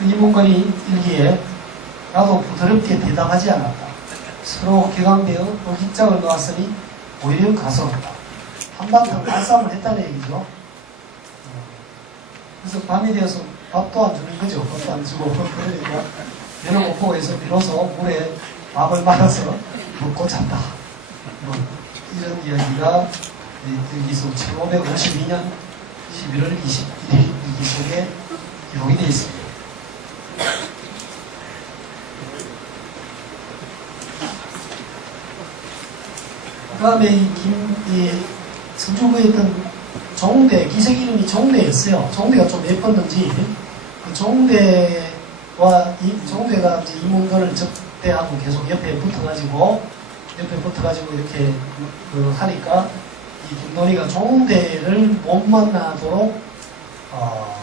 이문건이 일기에 나도 부드럽게 대답하지 않았다. 서로 격앙되어 어깃장을 놓았으니 오히려 가소롭다. 한바탕 말싸움을 했다는 얘기죠. 그래서 밤이 되어서 밥도 안 주는 거죠. 밥도 안 주고 그러니까 얘는 못 보고 해서 비로소 물에 밥을 말아서 먹고 잤다. 이런 이야기가 일기소 1552년 11월 21일 일기 속에 기록이 되어 있습니다. 그 다음에 이 성주구에 있던 종대, 기생 이름이 종대였어요. 종대가 좀 예뻤는지, 그 종대가 이제 이문건을 접대하고 계속 옆에 붙어가지고 이렇게 하니까 이 김돈이가 종대를 못 만나도록,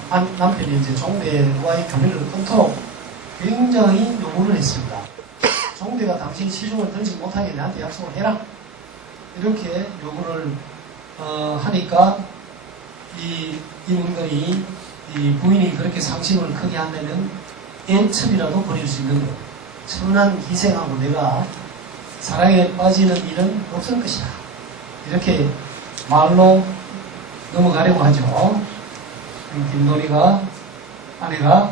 남편이 이제 종대와의 교류를 끊도록 굉장히 요구를 했습니다. 종대가 당신 시중을 들지 못하게 나한테 약속을 해라. 이렇게 요구를 하니까 이문건이 이 부인이 그렇게 상심을 크게 한다면 애첩이라도 버릴 수 있는 것. 천한 희생하고 내가 사랑에 빠지는 일은 없을 것이다. 이렇게 말로 넘어가려고 하죠. 김돈이가 아내가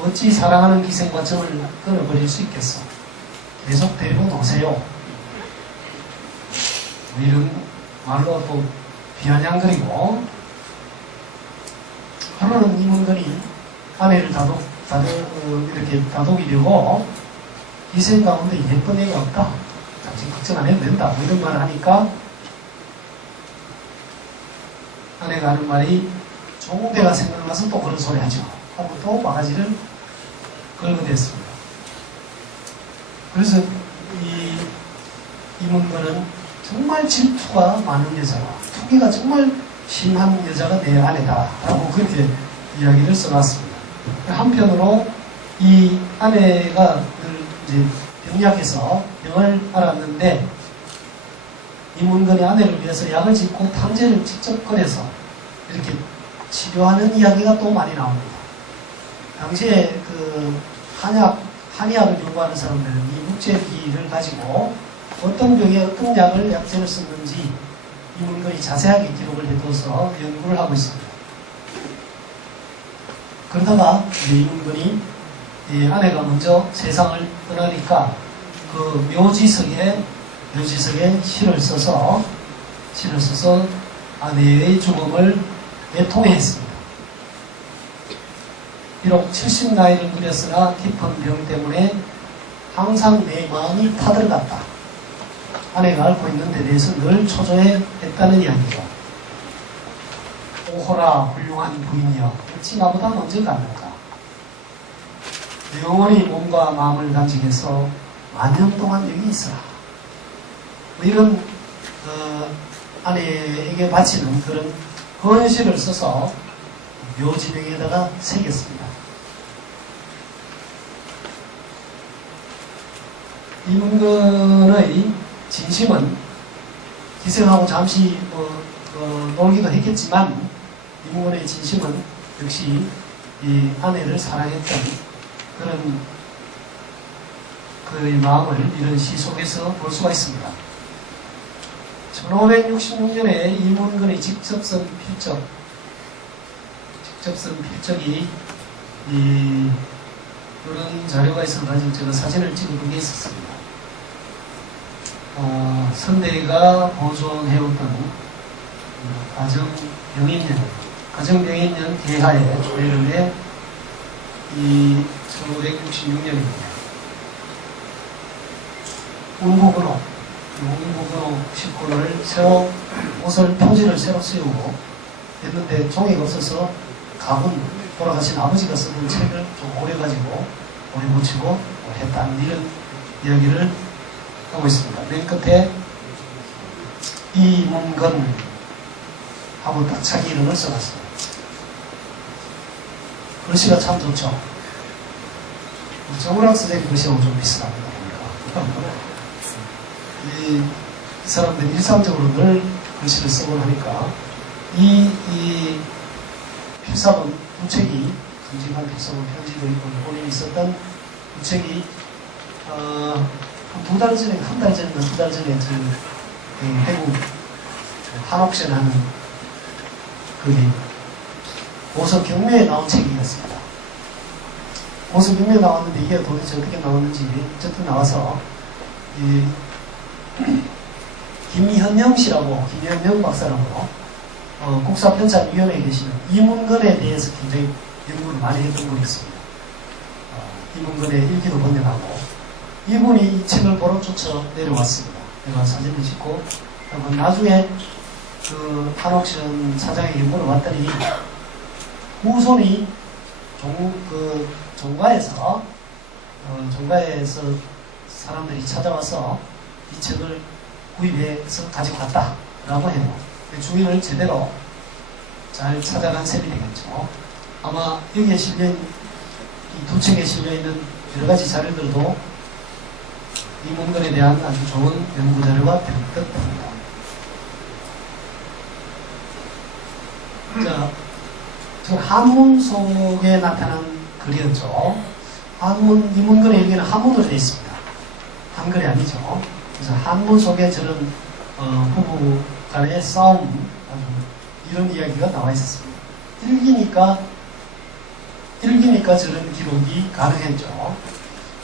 어찌 사랑하는 기생과 정을 끊어버릴 수 있겠어. 계속 데리고 노세요. 이런 말로 또 비아냥거리고 하루는 이문건이 아내를 이렇게 다독이려고 기생 가운데 예쁜 애가 없다. 당신 걱정 안 해도 된다. 뭐 이런 말을 하니까 아내가 하는 말이 종대가 생각나서 또 그런 소리 하죠. 하고 또 바가지를 걸고 됐습니다. 그래서 이문건은 정말 질투가 많은 여자가, 투기가 정말 심한 여자가 내 아내다 라고 그렇게 이야기를 써놨습니다. 한편으로 이 아내가 이제 병약해서 병을 앓았는데 이문건이 아내를 위해서 약을 짓고 탕제를 직접 꺼내서 이렇게 치료하는 이야기가 또 많이 나옵니다. 당시에 그 한의학을 연구하는 사람들은 이 육제기를 가지고 어떤 병에 어떤 약을 약재를 썼는지 이문건이 자세하게 기록을 해둬서 연구를 하고 있습니다. 그러다가 이문건이 아내가 먼저 세상을 떠나니까 그 묘지석에 시를 써서 아내의 죽음을 애통해했습니다. 비록 70나이를 누렸으나 깊은 병 때문에 항상 내 마음이 타들어갔다. 아내가 앓고 있는 데 대해서 늘 초조해했다는 이야기죠. 오호라 훌륭한 부인이여, 어찌 나보다 먼저 갔는가. 영원히 몸과 마음을 간직해서 만년 동안 여기 있어라. 뭐 이런 아내에게 바치는 그런 헌시를 써서 묘지벽에다가 새겼습니다. 이문건의 진심은 기생하고 잠시 놀기도 했겠지만 이문건의 진심은 역시 이 아내를 사랑했던 그런 그의 마음을 이런 시 속에서 볼 수가 있습니다. 1566년에 이문근의 직접선 필적이 이런 자료가 있어가지고 제가 사진을 찍어둔 게 있었습니다. 선대가 보존해왔던 가정명인년 개하의 조례를 이 1566년입니다. 운구번호 19번을 새로 옷을 표지를 새로 쓰고 했는데 종이가 없어서 가군 돌아가신 아버지가 쓴 책을 좀 오래가지고 오래 붙이고 했다는 이런 이야기를 하고 있습니다. 맨 끝에 이문건 하고 딱 자기 이름을 써놨습니다. 글씨가 참 좋죠. 정우락 선생님 글씨하고 좀 비슷합니다. 이 사람들이 일상적으로 늘 글씨를 쓰곤 하니까 이 필사본 두 책이 강직한 필사본 편지도 있고 본인이 썼던 두 책이 한 두 달 전에 한 달 전인가 두 달 전에 지금 해국 한옥션 하는 그게 보석경매에 나온 책이었습니다. 보석경매에 나왔는데 이게 도대체 어떻게 나왔는지 어쨌든 나와서 김현영 씨라고 김현영 박사라고 국사편찬위원회에 계시는 이문건에 대해서 굉장히 연구를 많이 했던 분이 있습니다. 이문건의 일기도 번역하고 이분이 이 책을 보러 쫓아 내려왔습니다. 내가 사진을 찍고 나중에 그 한옥션 사장에게 물어봤더니 후손이 종가에서 사람들이 찾아와서 이 책을 구입해서 가지고 갔다라고 해요. 주인을 제대로 잘 찾아간 셈이 되겠죠. 아마 여기에 실려있는 이 두 책에 실려있는 여러가지 자료들도 이 문건에 대한 아주 좋은 연구 자료가 될 듯 합니다. 자, 저 한문 속에 나타난 글이었죠. 이 문건의 일기는 한문으로 되어 있습니다. 한글이 아니죠. 그래서 한문 속에 저런 부부 간의 싸움 이런 이야기가 나와 있었습니다. 일기니까 저런 기록이 가능했죠.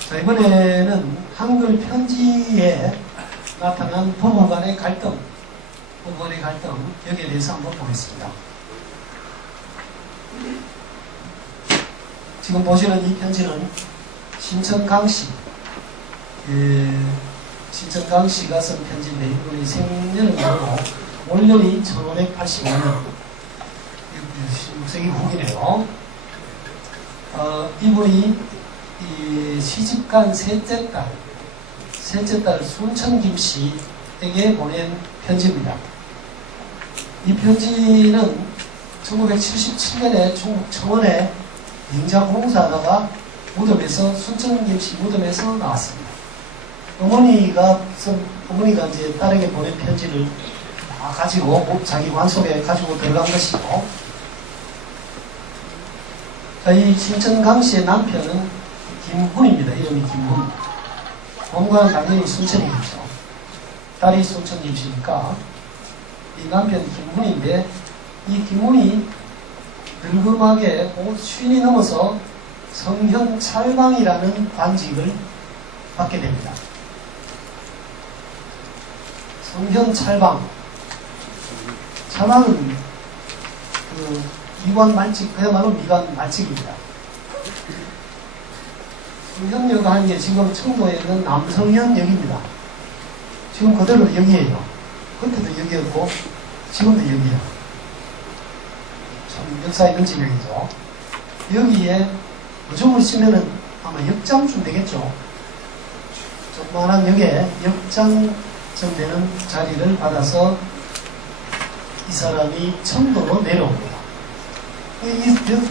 자, 이번에는 한글 편지에 나타난 부부 간의 갈등 여기에 대해서 한번 보겠습니다. 지금 보시는 이 편지는 신천강 씨가 쓴 편지인데 이분이 생년은 모르고 월년이 1585년 16세기 후기네요. 이분이 이 시집간 셋째 딸 순천김 씨에게 보낸 편지입니다. 이 편지는 1977년에 중국 청원에 영장공사하다가 순천김 씨 무덤에서 나왔습니다. 어머니가 이제 딸에게 보낸 편지를 다 가지고 자기 관 속에 가지고 들어간 것이고, 이 신천강 씨의 남편은 김훈입니다. 이름이 김훈. 본관은 당연히 순천이겠죠. 딸이 순천김 씨니까 이 남편 김훈인데, 이 김훈이 늙음하게 50이 넘어서 성현찰방이라는 관직을 받게 됩니다. 성현찰방. 찰방은 미관 말직, 그야말로 미관 말직입니다. 성현역 하는 게 지금 청도에 있는 남성현역입니다. 지금 그대로 여기에요. 그때도 여기였고, 지금도 여기에요. 참 역사 있는 지명이죠. 여기에 요즘으로 치면은 아마 역장쯤 되겠죠. 조그만한 역에 역장쯤 되는 자리를 받아서 이 사람이 청도로 내려옵니다.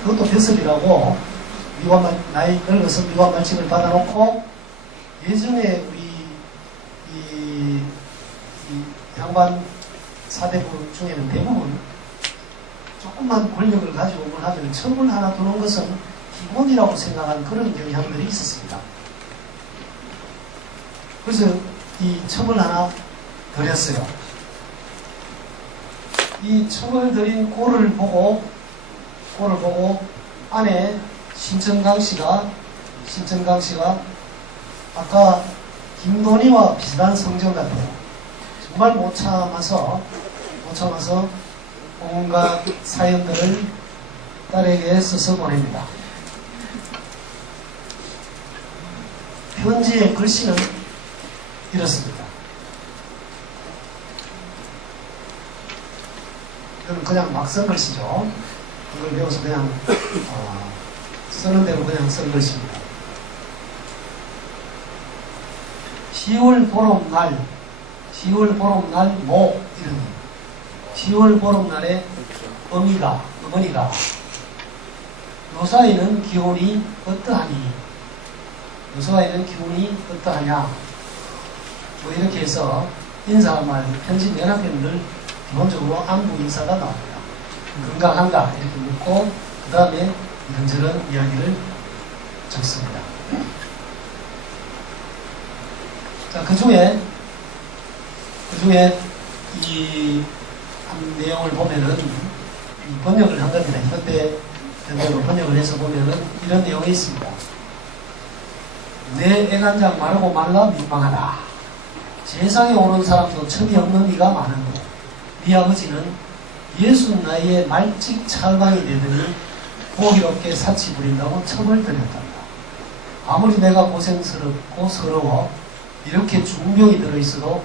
그것도 벼슬이라고 나이 늙어서 미관말직을 받아놓고, 예전에 우리 이 양반 사대부 중에는 대부분 조금만 권력을 가지고 뭘 하면 첩을 하나 두는 것은 기본이라고 생각한 그런 경향들이 있었습니다. 그래서 이 첩을 하나 드렸어요. 이 첩을 드린 꼴을 보고 안에 신천강 씨가 아까 김돈이와 비슷한 성정 같아요. 정말 못 참아서 온갖 사연들을 딸에게 써서 보냅니다. 편지의 글씨는 이렇습니다. 이건 그냥 막 쓴 글씨죠. 이걸 배워서 그냥 쓰는 대로 그냥 쓴 글씨입니다. 10월 보름날 모 이름이 10월 보름날에 어머니가 요사이는 기온이 어떠하냐 뭐 이렇게 해서 인사말 편지 면학편들 기본적으로 안부 인사가 나옵니다. 건강한가 이렇게 묻고 그 다음에 이런저런 이야기를 적습니다. 자, 그 중에 이 한 내용을 보면은 번역을 한 겁니다. 현대 현대로 번역을 해서 보면은 이런 내용이 있습니다. 내 애간장 마르고 말라 민망하다. 세상에 오는 사람도 첩이 없는 이가 많은데 네 아버지는 60 말찍 찰방이 되더니 호기롭게 사치 부린다고 첩을 드렸단다. 아무리 내가 고생스럽고 서러워 이렇게 중병이 들어있어도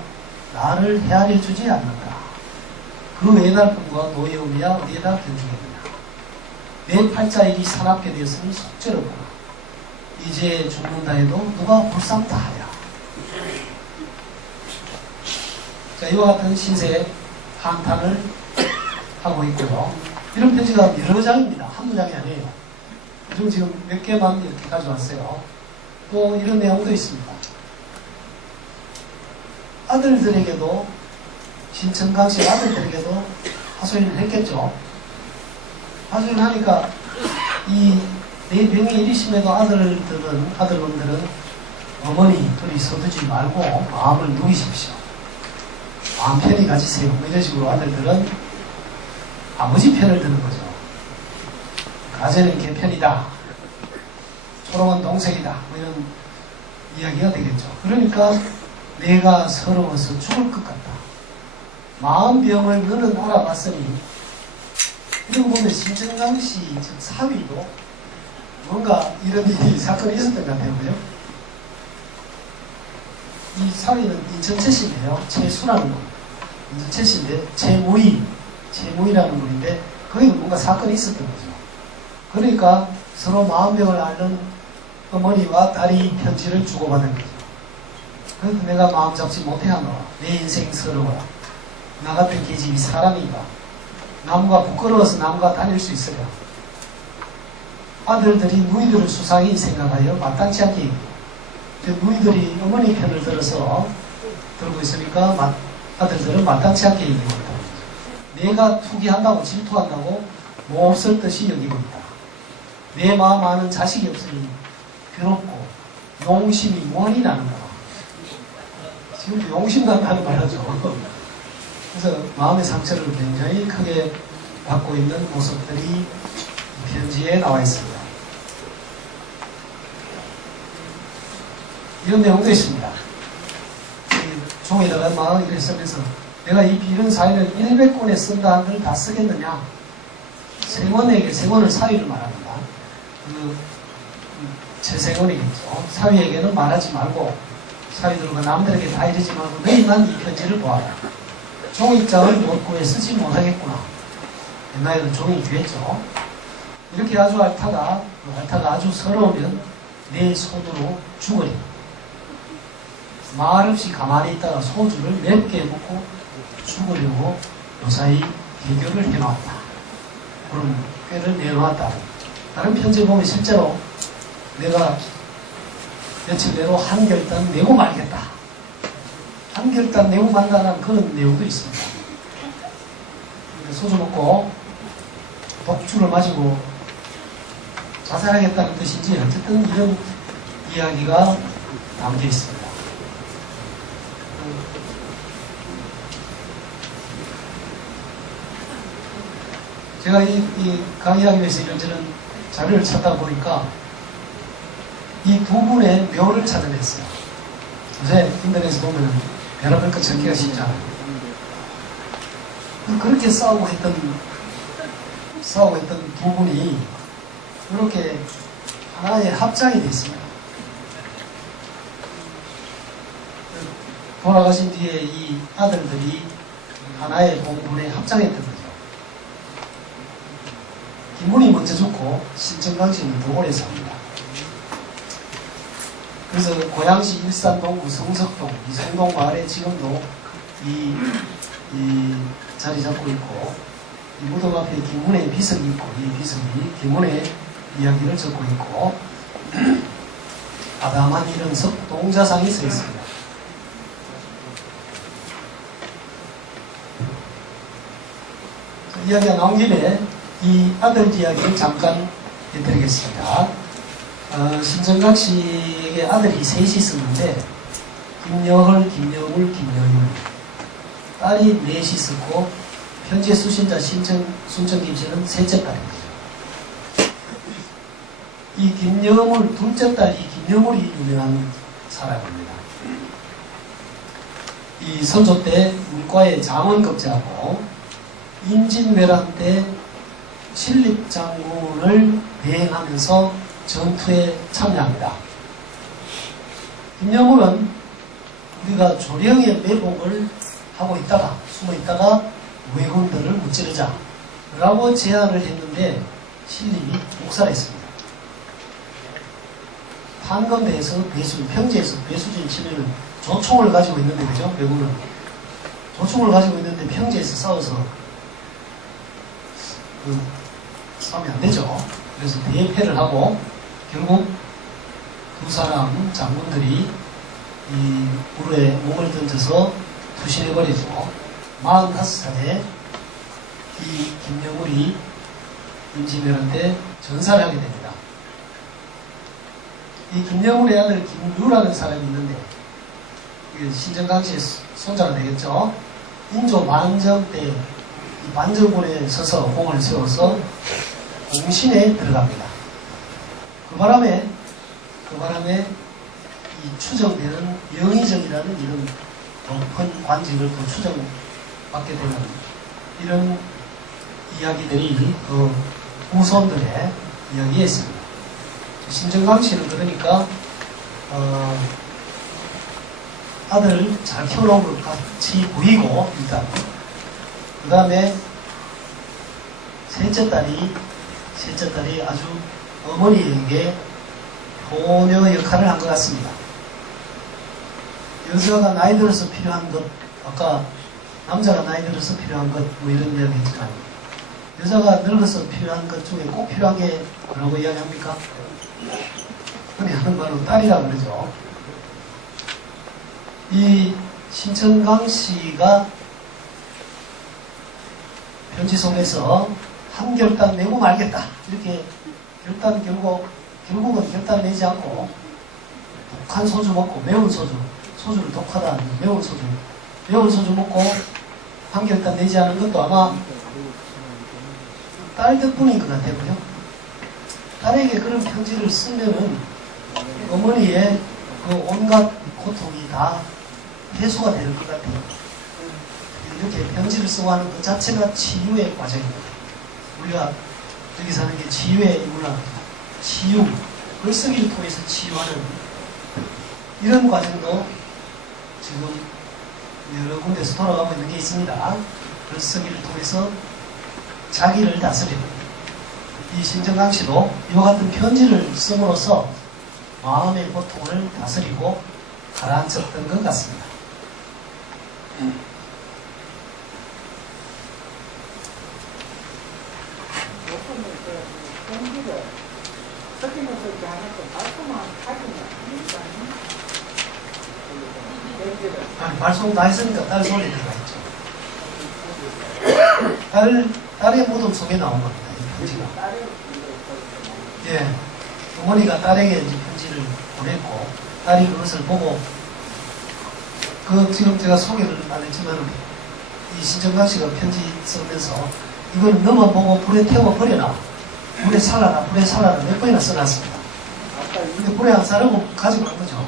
나를 헤아려 주지 않는다. 그 외달픔과 노여움이야 어디에다 견주겠느냐. 내 팔자일이 사납게 되었으니 속죄롭구나. 이제 죽는다 해도 누가 불쌍다 하랴. 자, 이와 같은 신세 한탄을 하고 있고요. 이런 편지가 여러 장입니다. 한 문장이 아니에요. 지금 몇 개만 이렇게 가져왔어요. 또 이런 내용도 있습니다. 아들들에게도 신천강씨 아들들에게도 하소연을 했겠죠. 하소연을 하니까 이 내 병이 이리 심해도 아들놈들은 어머니 둘이 서두지 말고 마음을 누이십시오. 마음 편히 가지세요. 이런 식으로 아들들은 아버지 편을 드는 거죠. 가재는 개편이다. 초롱은 동생이다. 뭐 이런 이야기가 되겠죠. 그러니까 내가 서러워서 죽을 것 같다. 마음병을 너는 알아봤으니 이거 보면 신천강씨 즉 사위도 뭔가 이런 사건이 있었던 것 같아요. 그죠? 이 사위는 인천채씨인데요. 채수라는 분. 인천채씨인데 채무이라는 분인데 거기도 뭔가 사건이 있었던 거죠. 그러니까 서로 마음병을 앓는 어머니와 딸이 편지를 주고받은 거죠. 그래서 내가 마음 잡지 못해하노라. 내 인생 서러워라. 나 같은 계집이 사람인가. 나무가 부끄러워서 나무가 다닐 수 있으랴. 아들들이 누이들을 수상히 생각하여 마땅치 않게 얘기해요. 누이들이 어머니 편을 들고 있으니까 아들들은 마땅치 않게 얘기하고 있다. 내가 투기한다고 질투한다고 몹쓸 듯이 여기고 있다. 내 마음 아는 자식이 없으니 괴롭고 용심이 무한히 나는 거라. 지금 용심 난다는 말하죠. 그래서 마음의 상처를 굉장히 크게 받고 있는 모습들이 편지에 나와 있습니다. 이런 내용도 있습니다. 종에다가 막 이렇게 쓰면서 내가 이런 사연을 100권에 쓴다 한들 다 쓰겠느냐. 세원을 사위를 말합니다. 최세원이겠죠. 사위에게는 말하지 말고 사위들과 남들에게 다 이러지 말고 너희만 이 편지를 보아라. 종이장을 못 구해 쓰지 못하겠구나. 옛날에는 종이 귀했죠. 이렇게 아주 앓다가 아주 서러우면 내 손으로 죽으리. 말없이 가만히 있다가 소주를 맵게 먹고 죽으려고 요사이 개교를 해놓았다. 그런 꾀를 내놓았다. 다른 편지에 보면 실제로 내가 며칠 내로 한결단 내고 말겠다. 한결단 내고 만다는 그런 내용도 있습니다. 소주 먹고 독주를 마시고 자살하겠다는 뜻인지 어쨌든 이런 이야기가 담겨 있습니다. 제가 이 강의하기 위해서 이런저런 자료를 찾다 보니까 이 두 분의 묘를 찾아냈어요. 요새 인터넷에 보면 별의별 것 찾기가 쉽잖아요. 그렇게 싸우고 했던 두 분이 이렇게 하나의 합장이 되어 있습니다. 돌아가신 뒤에 이 아들들이 하나의 공분에 합장했던 거죠. 김문이 먼저 죽고 신천강씨는 더 오래 삽니다. 그래서 고양시 일산동, 성석동, 이성동 마을에 지금도 이 자리 잡고 있고, 이 무덤 앞에 김문의 비석이 있고, 이 비석이 김문의 이야기를 적고 있고, 아담한 이런 석동자상이 서 있습니다. 이야기가 나온 김에 이 아들 이야기를 잠깐 해드리겠습니다. 신정각 씨에게 아들이 셋이 있었는데 김여헐, 김여울, 김여율, 딸이 넷이 있었고 현재 수신자 순천 김씨는 셋째 딸입니다. 이 김여물 둘째 딸이 김여물이 유명한 사람입니다. 이 선조 때 문과의 장원급제하고 임진왜란 때 신립장군을 대행하면서 전투에 참여합니다. 김여물은 우리가 조령의 매복을 하고 있다가 숨어 있다가 왜군들을 무찌르자 라고 제안을 했는데 신립이 묵살했습니다. 탄건대에서 평지에서 배수진 치면은 조총을 가지고 있는데, 그죠? 왜군은 조총을 가지고 있는데 평지에서 싸워서 싸우면 안 되죠. 그래서 대패를 하고 결국 두 사람 장군들이 이 불에 몸을 던져서 투신해버리죠. 45살에 이 김여물이 임진왜란 때 전사를 하게 됩니다. 이 김여물의 아들 김유라는 사람이 있는데 신정강씨의 손자가 되겠죠. 인조 만정 때 이 만정군에 서서 공을 세워서 공신에 들어갑니다. 그 바람에 이 추정되는 영의정이라는 이런 높은 관직을 또 추정받게 되는 이런 이야기들이 그 후손들의 이야기에 있습니다. 신정강 씨는 그러니까 아들을 잘 키워놓은 것 같이 보이고, 일단 그 다음에 셋째 딸이 아주 어머니에게 효녀 역할을 한 것 같습니다. 여자가 나이 들어서 필요한 것, 아까 남자가 나이 들어서 필요한 것, 뭐 이런 이야기 했지만, 여자가 늙어서 필요한 것 중에 꼭 필요한 게 뭐라고 이야기합니까? 흔히 하는 말로 딸이라 그러죠. 이 신천강 씨가 편지 속에서 한 결단 내고 말겠다, 이렇게 결국은 결단 내지 않고 독한 소주 먹고, 매운 소주를 독하다, 매운 소주 먹고 한 결단 내지 않은 것도 아마 딸 덕분인 것 같아요. 그죠? 딸에게 그런 편지를 쓰면은 어머니의 그 온갖 고통이 다 해소가 되는 것 같아요. 이렇게 편지를 쓰고 하는 것 자체가 치유의 과정입니다. 우리가 여기 사는 게 치유의 인물라, 치유, 글쓰기를 통해서 치유하는 이런 과정도 지금 여러 군데서 돌아가고 있는 게 있습니다. 글쓰기를 통해서 자기를 다스리는, 이 신정강 씨도 이와 같은 편지를 씀으로써 마음의 고통을 다스리고 가라앉혔던 것 같습니다. 아니, 발송 다 했으니까 딸 손에 들어가 있죠. 딸의 무덤 속에 나온 겁니다. 이 편지가. 예, 어머니가 딸에게 이제 편지를 보냈고, 딸이 그것을 보고, 지금 제가 소개를 안 했지만, 이 신정강 씨가 편지 쓰면서, 이걸 너만 보고 불에 태워 버려라. 불에 살아라, 불에 살아라 몇 번이나 써놨습니다. 근데 불에 안 살고 가지고 간 거죠.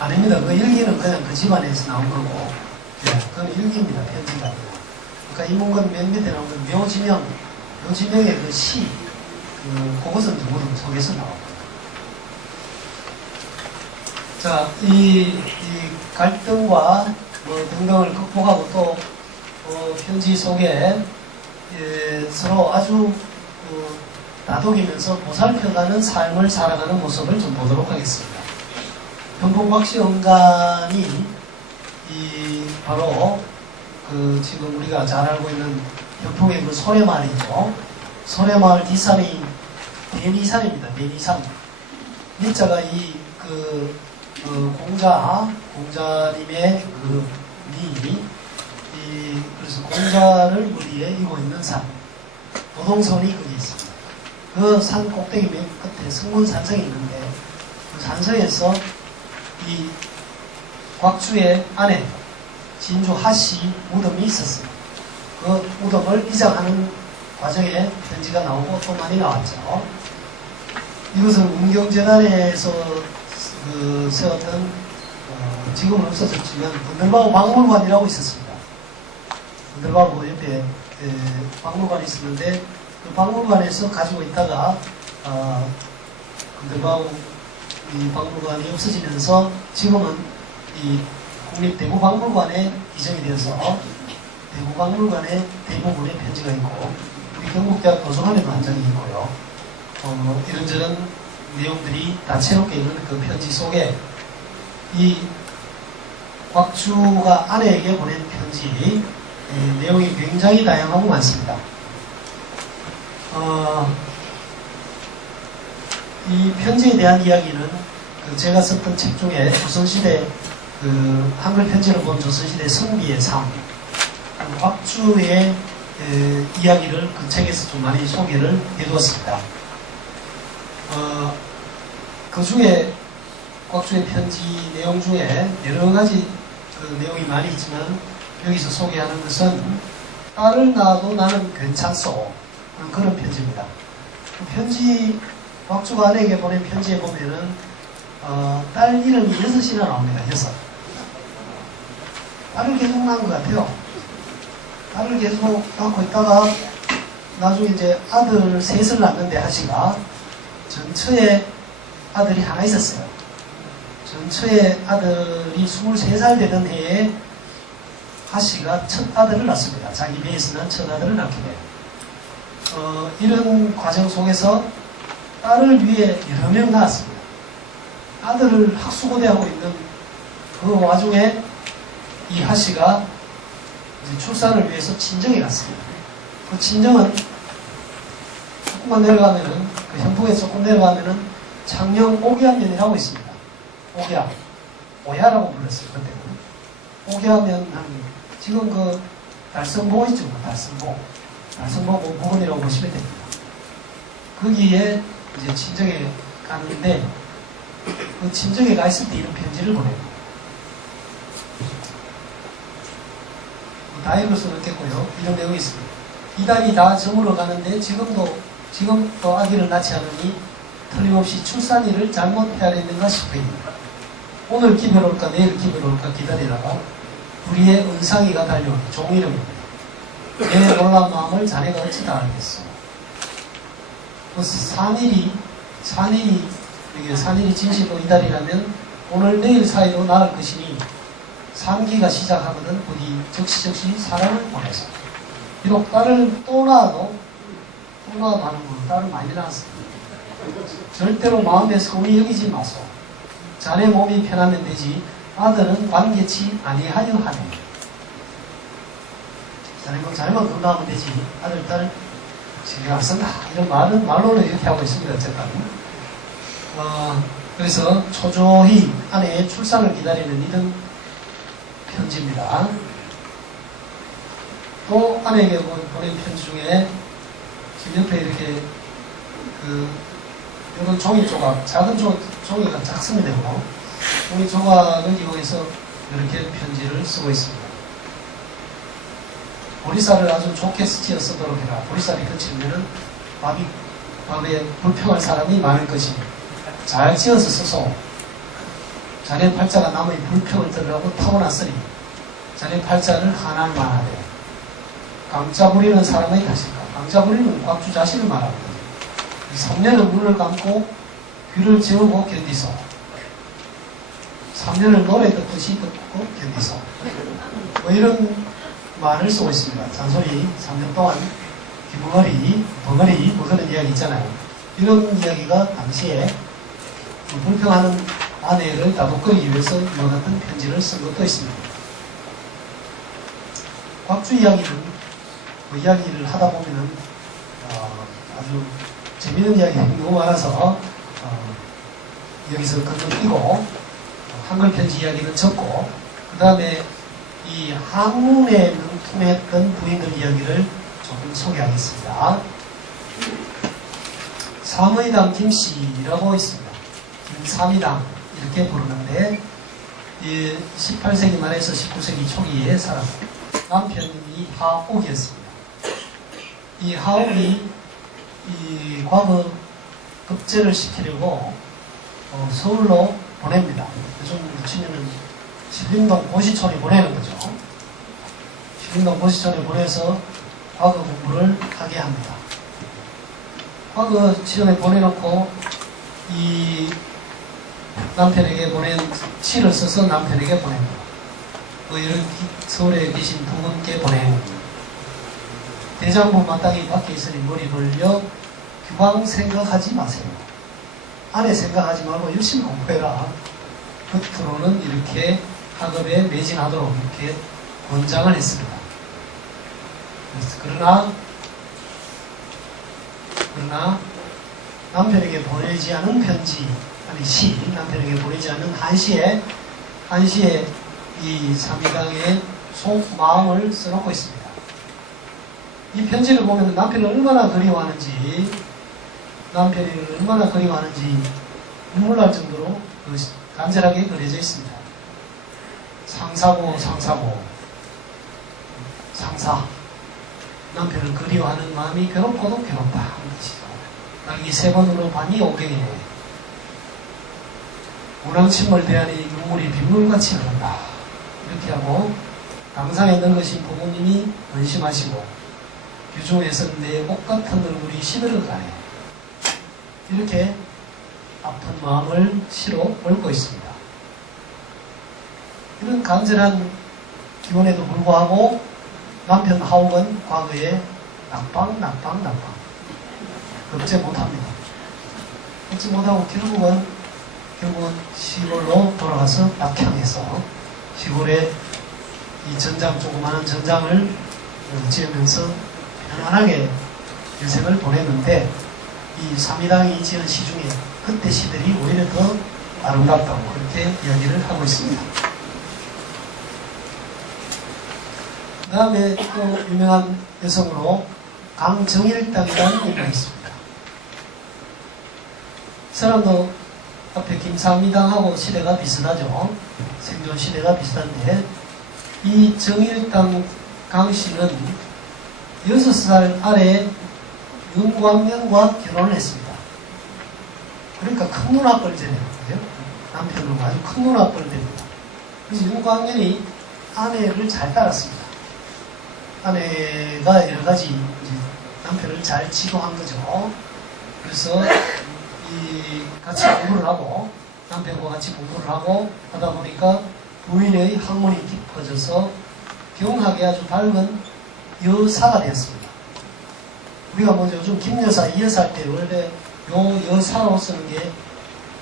아닙니다. 그 일기는 그냥 그 집안에서 나온 거고, 예, 그건 일기입니다. 편지가 아니라. 그러니까 인문건 맨 밑에 나온 건 묘지명의 그 시, 그것은 전부 속에서 나옵니다. 자, 이 갈등과 뭐 등등을 극복하고 또 편지 속에 서로 아주 다독이면서 보살펴가는 삶을 살아가는 모습을 좀 보도록 하겠습니다. 현봉박씨 언간이 바로 지금 우리가 잘 알고 있는 현풍의 그 소래마을이죠. 소래마을 뒷산이 대니산입니다. 대니산. 밑자가 공자님의 그래서 공자를 머리에 이고 있는 산. 도동선이 거기 있습니다. 그 산 꼭대기 맨 끝에 성문산성이 있는데, 그 산성에서 이 곽주의 아내 진주 하씨 무덤이 있었어요. 그 무덤을 이장하는 과정에 편지가 나오고 또 많이 나왔죠. 이것은 운경재단에서 세웠던 지금은 없어졌지만 분들바구 박물관이라고 있었습니다. 분들바구 옆에 박물관이 있었는데 그 박물관에서 가지고 있다가 분들바구 이 박물관이 없어지면서 지금은 이 국립대구박물관에 이전이 되어서 대구박물관에 대부분의 편지가 있고 우리 경북대학 도서관에도 한 장이 있고요. 이런저런 내용들이 다채롭게 있는 그 편지 속에 이 곽주가 아내에게 보낸 편지 내용이 굉장히 다양하고 많습니다. 이 편지에 대한 이야기는 제가 썼던 책 중에 조선시대 한글 편지를 본 조선시대 성비의 삶, 곽주의 이야기를 그 책에서 좀 많이 소개를 해두었습니다. 그 중에 곽주의 편지 내용 중에 여러 가지 내용이 많이 있지만 여기서 소개하는 것은 딸을 낳아도 나는 괜찮소 그런 편지입니다. 그 편지 곽주가 아내에게 보낸 편지에 보면은 딸 이름이 6이나 나옵니다. 6. 딸을 계속 낳은 것 같아요. 딸을 계속 낳고 있다가 나중에 이제 아들 셋을 낳는데 하씨가 전처에 아들이 하나 있었어요. 전처에 아들이 23살 되던 해에 하씨가 첫 아들을 낳습니다. 자기 배에서 난 첫 아들을 낳게 돼요. 이런 과정 속에서 딸을 위해 여러 명 낳았습니다. 아들을 학수고대하고 있는 그 와중에 이 하씨가 출산을 위해서 친정에 갔습니다. 그 친정은 조금만 내려가면은 그 현풍에 조금 내려가면은 창녕 옥야면이라고 있습니다. 옥야, 오야라고 불렀어요. 그때는 옥야면 지금 그 달성보 있죠, 달성보 부근이라고 보시면 됩니다. 거기에 이제 친정에 갔는데 그 친정에 가 있을 때 이런 편지를 보내요. 다 읽을 수는 없겠고요. 이런 내용이 있습니다. 이달이 다 저물어 가는데 지금 또 아기를 낳지 않으니 틀림없이 출산일을 잘못 헤아렸는가 싶어입니다. 오늘 기별 올까 내일 기별 올까 기다리다가 우리의 은상이가 달려오니 종이름입니다. 내 놀란 마음을 자네가 어찌 다 알겠소. 산일이 진시도 이달이라면 오늘 내일 사이로 나을 것이니 3기가 시작하거든 부디 적시 사랑을 보내서 비록 딸을 또 낳아도 하는 건 딸을 많이 낳았습니다. 절대로 마음에 성이 여기지 마소. 자네 몸이 편하면 되지 아들은 관계치 아니하여 하네. 자네만 건강하면 되지 아들 딸을 신경 안 쓴다 이런 말로는 이렇게 하고 있습니다. 어쨌든 그래서 초조히 아내의 출산을 기다리는 이런 편지입니다. 또 아내에게 보낸 편지 중에 지금 옆에 이렇게 이런 종이 조각, 작은 종이가 작성이 되고 종이 조각을 이용해서 이렇게 편지를 쓰고 있습니다. 보리쌀을 아주 좋게 지어 쓰도록 해라. 보리쌀이 그치면은 밥에 불평할 사람이 많을 것이니 잘 지어서 써서 자네 팔자가 남의 불평을 들으라고 타고났으니 자네 팔자를 하나만하되 강자 부리는 사람의 탓일까? 강자 부리는 곽주 자신을 말하는 거죠. 3년은 눈을 감고 귀를 재우고 견디소. 3년을 노래 듣듯이 듣고 견디소. 뭐 이런 말을 쓰고 있습니다. 잔소리 3년 동안 기붕어리, 벙어리 뭐 그런 이야기 있잖아요. 이런 이야기가 당시에 불평하는 아내를 다독거리기 위해서 이와 같은 편지를 쓴 것도 있습니다. 곽주 이야기는 이야기를 하다 보면은 아주 재미있는 이야기가 너무 많아서 여기서 건너뛰고 한글 편지 이야기는 적고 그 다음에 이 학문에 능통했던 부인들 이야기를 조금 소개하겠습니다. 삼의당 김씨라고 있습니다. 김삼의당 이렇게 부르는데 18세기 말에서 19세기 초기에 살았고 남편이 하옥이었습니다. 이 하옥이 이 과거 급제를 시키려고 서울로 보냅니다. 요즘 치면은 신림동 고시촌에 보내는 거죠. 신림동 고시촌에 보내서 과거 공부를 하게 합니다. 과거 시험에 보내놓고 이 남편에게 보낸 시를 써서 남편에게 보냅니다. 이런 서울에 계신 두 분께 보내는 대장부 마땅히 밖에 있으니 머리 벌려 규방 생각하지 마세요. 안에 생각하지 말고 열심히 공부해라. 겉으로는 이렇게 학업에 매진하도록 이렇게 권장을 했습니다. 그러나 남편에게 보내지 않은 편지, 아니 시, 남편에게 보내지 않은 한시에 이 삼위당의 속마음을 써놓고 있습니다. 이 편지를 보면 남편을 얼마나 그리워하는지 눈물 날 정도로 간절하게 그려져 있습니다. 상사 남편을 그리워하는 마음이 괴롭고도 괴롭다 하는 것이죠. 날이 3번으로 반이 오경이네. 우랑침을 대하니 눈물이 빗물같이 흐른다. 이렇게 하고 강상에 늙으신 부모님이 은심하시고 규중에서는 내 옷 같은 얼굴이 시들어가네. 이렇게 아픈 마음을 시로 옮고 있습니다. 이런 간절한 기원에도 불구하고 남편 하옥은 과거에 낙방 급제 못합니다. 급제 못하고 결국은 시골로 돌아가서 낙향해서 시골에 이 조그마한 전장을 지으면서 편안하게 인생을 보냈는데 이 삼위당이 지은 시 중에 그때 시들이 오히려 더 아름답다고 그렇게 이야기를 하고 있습니다. 그 다음에 또 유명한 여성으로 강정일당이라는 인물이 있습니다. 이 사람도 앞에 김삼위당하고 시대가 비슷하죠. 생존 시대가 비슷한데 이 정일당 강씨는 6살 아래 윤광년과 결혼을 했습니다. 그러니까 큰 누나뻘 되네요. 남편으로 아주 큰 누나뻘 됩니다. 그래서 윤광년이 아내를 잘 따랐습니다. 아내가 여러 가지 남편을 잘 지도한 거죠. 그래서 같이 공부를 하고 남편과 같이 공부를 하고 하다 보니까 부인의 학문이 깊어져서 경하게 아주 밝은 여사가 되었습니다. 우리가 먼저 요즘 김여사, 이여사 할 때 원래 요 여사로 쓰는 게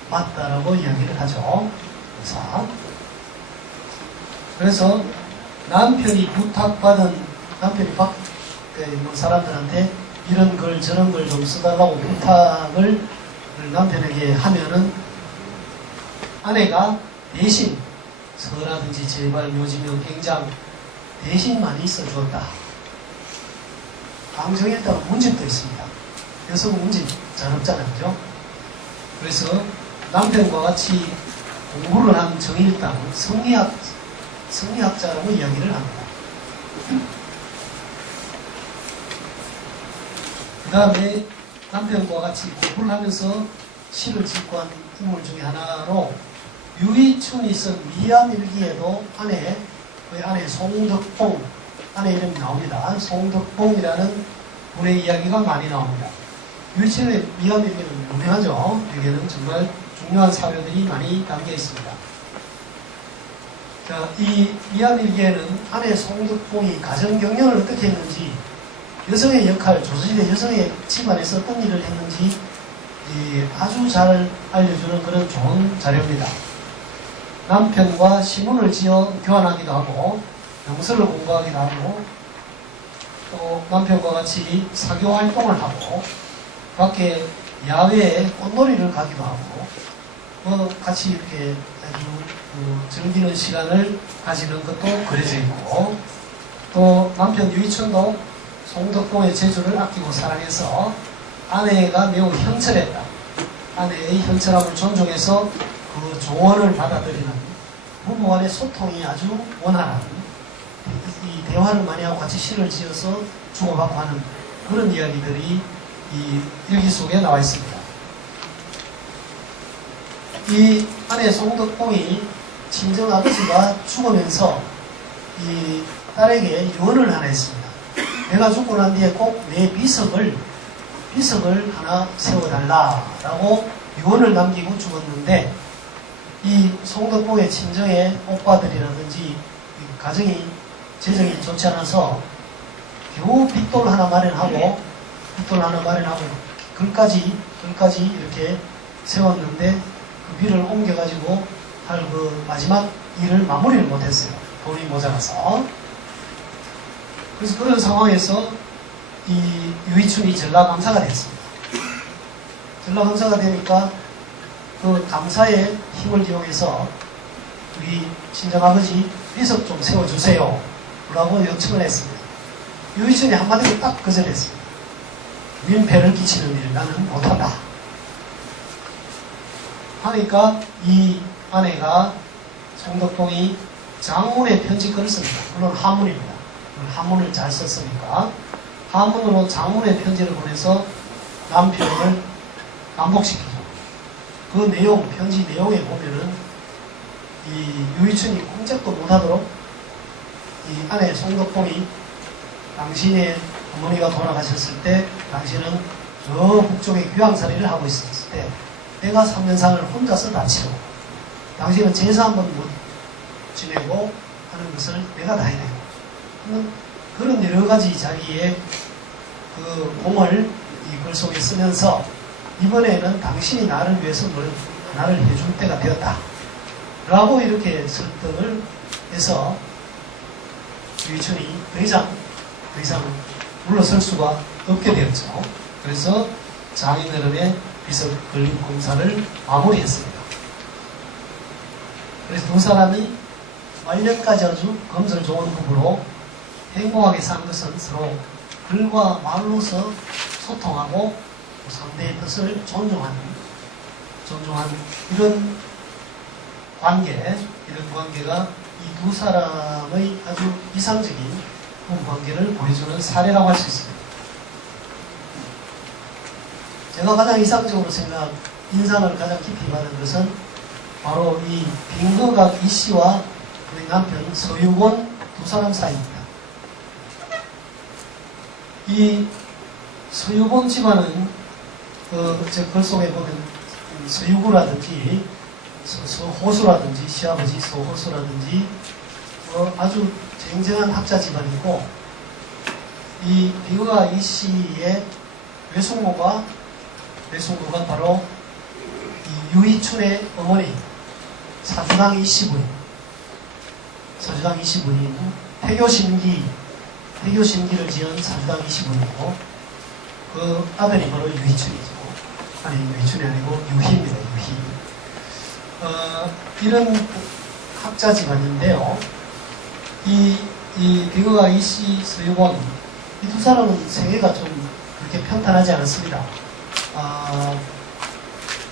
맞다라고 이야기를 하죠. 여사. 그래서 남편이 사람들한테 이런 글 저런 글 좀 써달라고 부탁을 남편에게 하면은 아내가 대신 서라든지 제발 묘지명 행장 대신 많이 써주었다. 강정일당 문집도 있습니다. 여성 문집 잘 없잖아요. 그죠? 그래서 남편과 같이 공부를 한 정일당은 성리학자라고 이야기를 합니다. 그 다음에 남편과 같이 공부를 하면서 시를 짓고 한 인물 중에 하나로 유이춘이 쓴 미암일기에도 그 안에 송덕봉, 안에 이름이 나옵니다. 송덕봉이라는 분의 이야기가 많이 나옵니다. 유이춘의 미암일기는 유명하죠. 여기에는 정말 중요한 사료들이 많이 담겨 있습니다. 자, 이 미암일기에는 안에 송덕봉이 가정경영을 어떻게 했는지, 여성의 역할, 조선시대 여성의 집안에서 어떤 일을 했는지 아주 잘 알려주는 그런 좋은 자료입니다. 남편과 시문을 지어 교환하기도 하고 명서를 공부하기도 하고 또 남편과 같이 사교 활동을 하고 밖에 야외에 꽃놀이를 가기도 하고 같이 이렇게 아주 즐기는 시간을 가지는 것도 그려져 있고, 또 남편 유이춘도 송덕봉의 재주를 아끼고 사랑해서 아내가 매우 현철했다. 아내의 현철함을 존중해서 그 조언을 받아들이는 부부 간의 소통이 아주 원활한, 이 대화를 많이 하고 같이 시를 지어서 주고받고 하는 그런 이야기들이 이 일기 속에 나와 있습니다. 이 아내 송덕봉이 친정 아버지가 죽으면서 이 딸에게 유언을 하나 했습니다. 내가 죽고 난 뒤에 꼭 내 비석을 하나 세워달라라고 유언을 남기고 죽었는데, 이 송덕봉의 친정의 오빠들이라든지 가정이 재정이 좋지 않아서 겨우 빗돌 하나 마련하고 글까지 이렇게 세웠는데 그 위를 옮겨가지고 할 그 마지막 일을 마무리를 못했어요. 돈이 모자라서. 그래서 그런 상황에서 이 유이춘이 전라감사가 됐습니다. 전라감사가 되니까 그 감사의 힘을 이용해서 우리 친정아버지 비석 좀 세워주세요 라고 요청을 했습니다. 유이춘이 한마디로 딱 거절했습니다. 민폐를 끼치는 일 나는 못한다 하니까 이 아내가 송덕봉이 장문의 편지글을 씁니다. 물론 한문입니다. 한문을 잘 썼으니까 한문으로 장문의 편지를 보내서 남편을 남복시키죠. 그 내용, 편지 내용에 보면은 이 유이춘이 꼼짝도 못하도록 이 아내 송덕봉이 당신의 어머니가 돌아가셨을 때 당신은 저 북쪽에 귀황살이를 하고 있었을 때 내가 3년상을 혼자서 다 치르고 당신은 제사 한번 못 지내고 하는 것을 내가 다 해내고 그런 여러 가지 자기의 그 공을 이 글 속에 쓰면서 이번에는 당신이 나를 위해서 뭘 하나를 해줄 때가 되었다 라고 이렇게 설득을 해서 유이춘이 더 이상 물러설 수가 없게 되었죠. 그래서 장인어른의 비석 건립 공사를 마무리했습니다. 그래서 두 사람이 말년까지 아주 검술 좋은 부부로 행복하게 산 것은 서로 글과 말로서 소통하고 상대의 뜻을 존중하는 이런 관계가 이 두 사람의 아주 이상적인 부부 관계를 보여주는 사례라고 할 수 있습니다. 제가 가장 이상적으로 인상을 가장 깊이 받은 것은 바로 이 빙거각 이씨와 그의 남편 서유곤 두 사람 사이입니다. 이 서유곤 집안은 제 글 속에 보면 서유구라든지 서호수라든지 시아버지 서호수라든지 아주 쟁쟁한 학자 집안이고, 이 빙거각 이씨의 외숙모가 바로 이 유이춘의 어머니 사주당 이씨부인 태교심기를 지은 사주당 이씨부인이고, 그 아들이 바로 유이춘이죠. 아니, 유이춘이 아니고 유희입니다. 유희. 이런 학자 집안인데요. 이 빙거각 이씨 서유곤 이 두 사람은 생애가 좀 그렇게 편탄하지 않았습니다.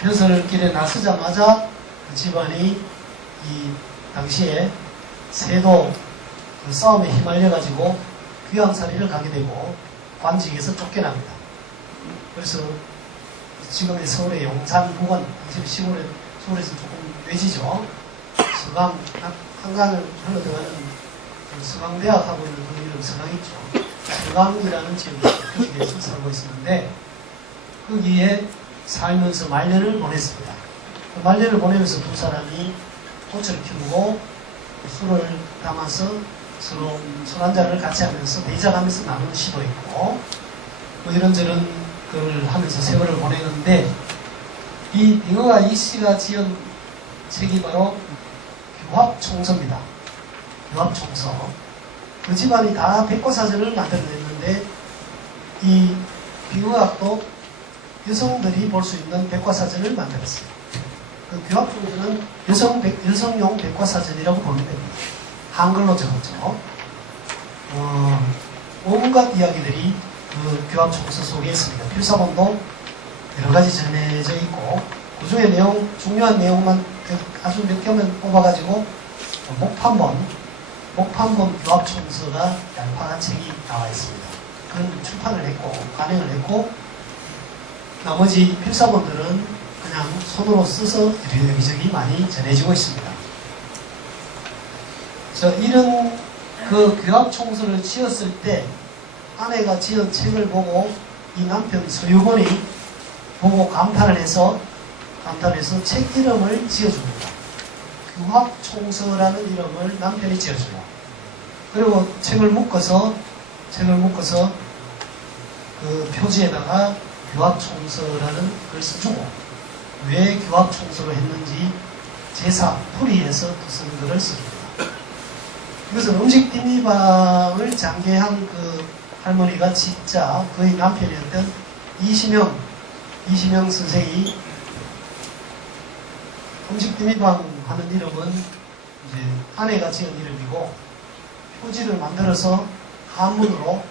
벼슬길에 나서자마자 그 집안이 이 당시에 세도 그 싸움에 휘말려가지고 귀양살이를 가게 되고 관직에서 쫓겨납니다. 그래서 지금의 서울의 용산 부근, 당시 시골에, 서울에서 조금 외지죠. 서강, 한강을 흘러들어가는 그 서강대학하고 있는 그 이름 서강 있죠. 서강이라는 지역에서 살고 있었는데, 거기에 살면서 말년을 보냈습니다. 그 말년을 보내면서 두 사람이 꽃을 피우고 술을 담아서 서로 술 한잔을 같이 하면서 대작하면서 나누는 시도 있고, 뭐 이런저런 걸 하면서 세월을 보내는데, 이 빙어가 이씨가 지은 책이 바로 교합총서입니다. 교합총서. 그 집안이 다 백과사전을 만들어냈는데, 이 빙어학도 여성들이 볼 수 있는 백과사전을 만들었어요. 그 교합총서는 여성용 백과사전이라고 보면 됩니다. 한글로 적었죠. 온갖 이야기들이 그 교합총서 속에 있습니다. 필사본도 여러 가지 전해져 있고, 그 중에 중요한 내용만 아주 몇 개만 뽑아가지고, 목판본 교합총서가 얄팍한 책이 나와 있습니다. 그건 출판을 했고, 간행을 했고, 나머지 필사본들은 그냥 손으로 써서 여기저기 많이 전해지고 있습니다. 이런 그 교합총서를 지었을 때 아내가 지은 책을 보고 이 남편 서유본이 보고 감탄을 해서 책 이름을 지어줍니다. 교합총서라는 이름을 남편이 지어줘요. 그리고 책을 묶어서 그 표지에다가 교합총서라는 걸 써주고, 왜 교합총서로 했는지 제사, 풀이해서 쓴 글을 써줍니다. 이것은 음식 뒷미방을 장개한 그 할머니가 진짜 그의 남편이었던 이시명 선생이 음식 뒷미방 하는 이름은 이제 아내가 지은 이름이고, 표지를 만들어서 한문으로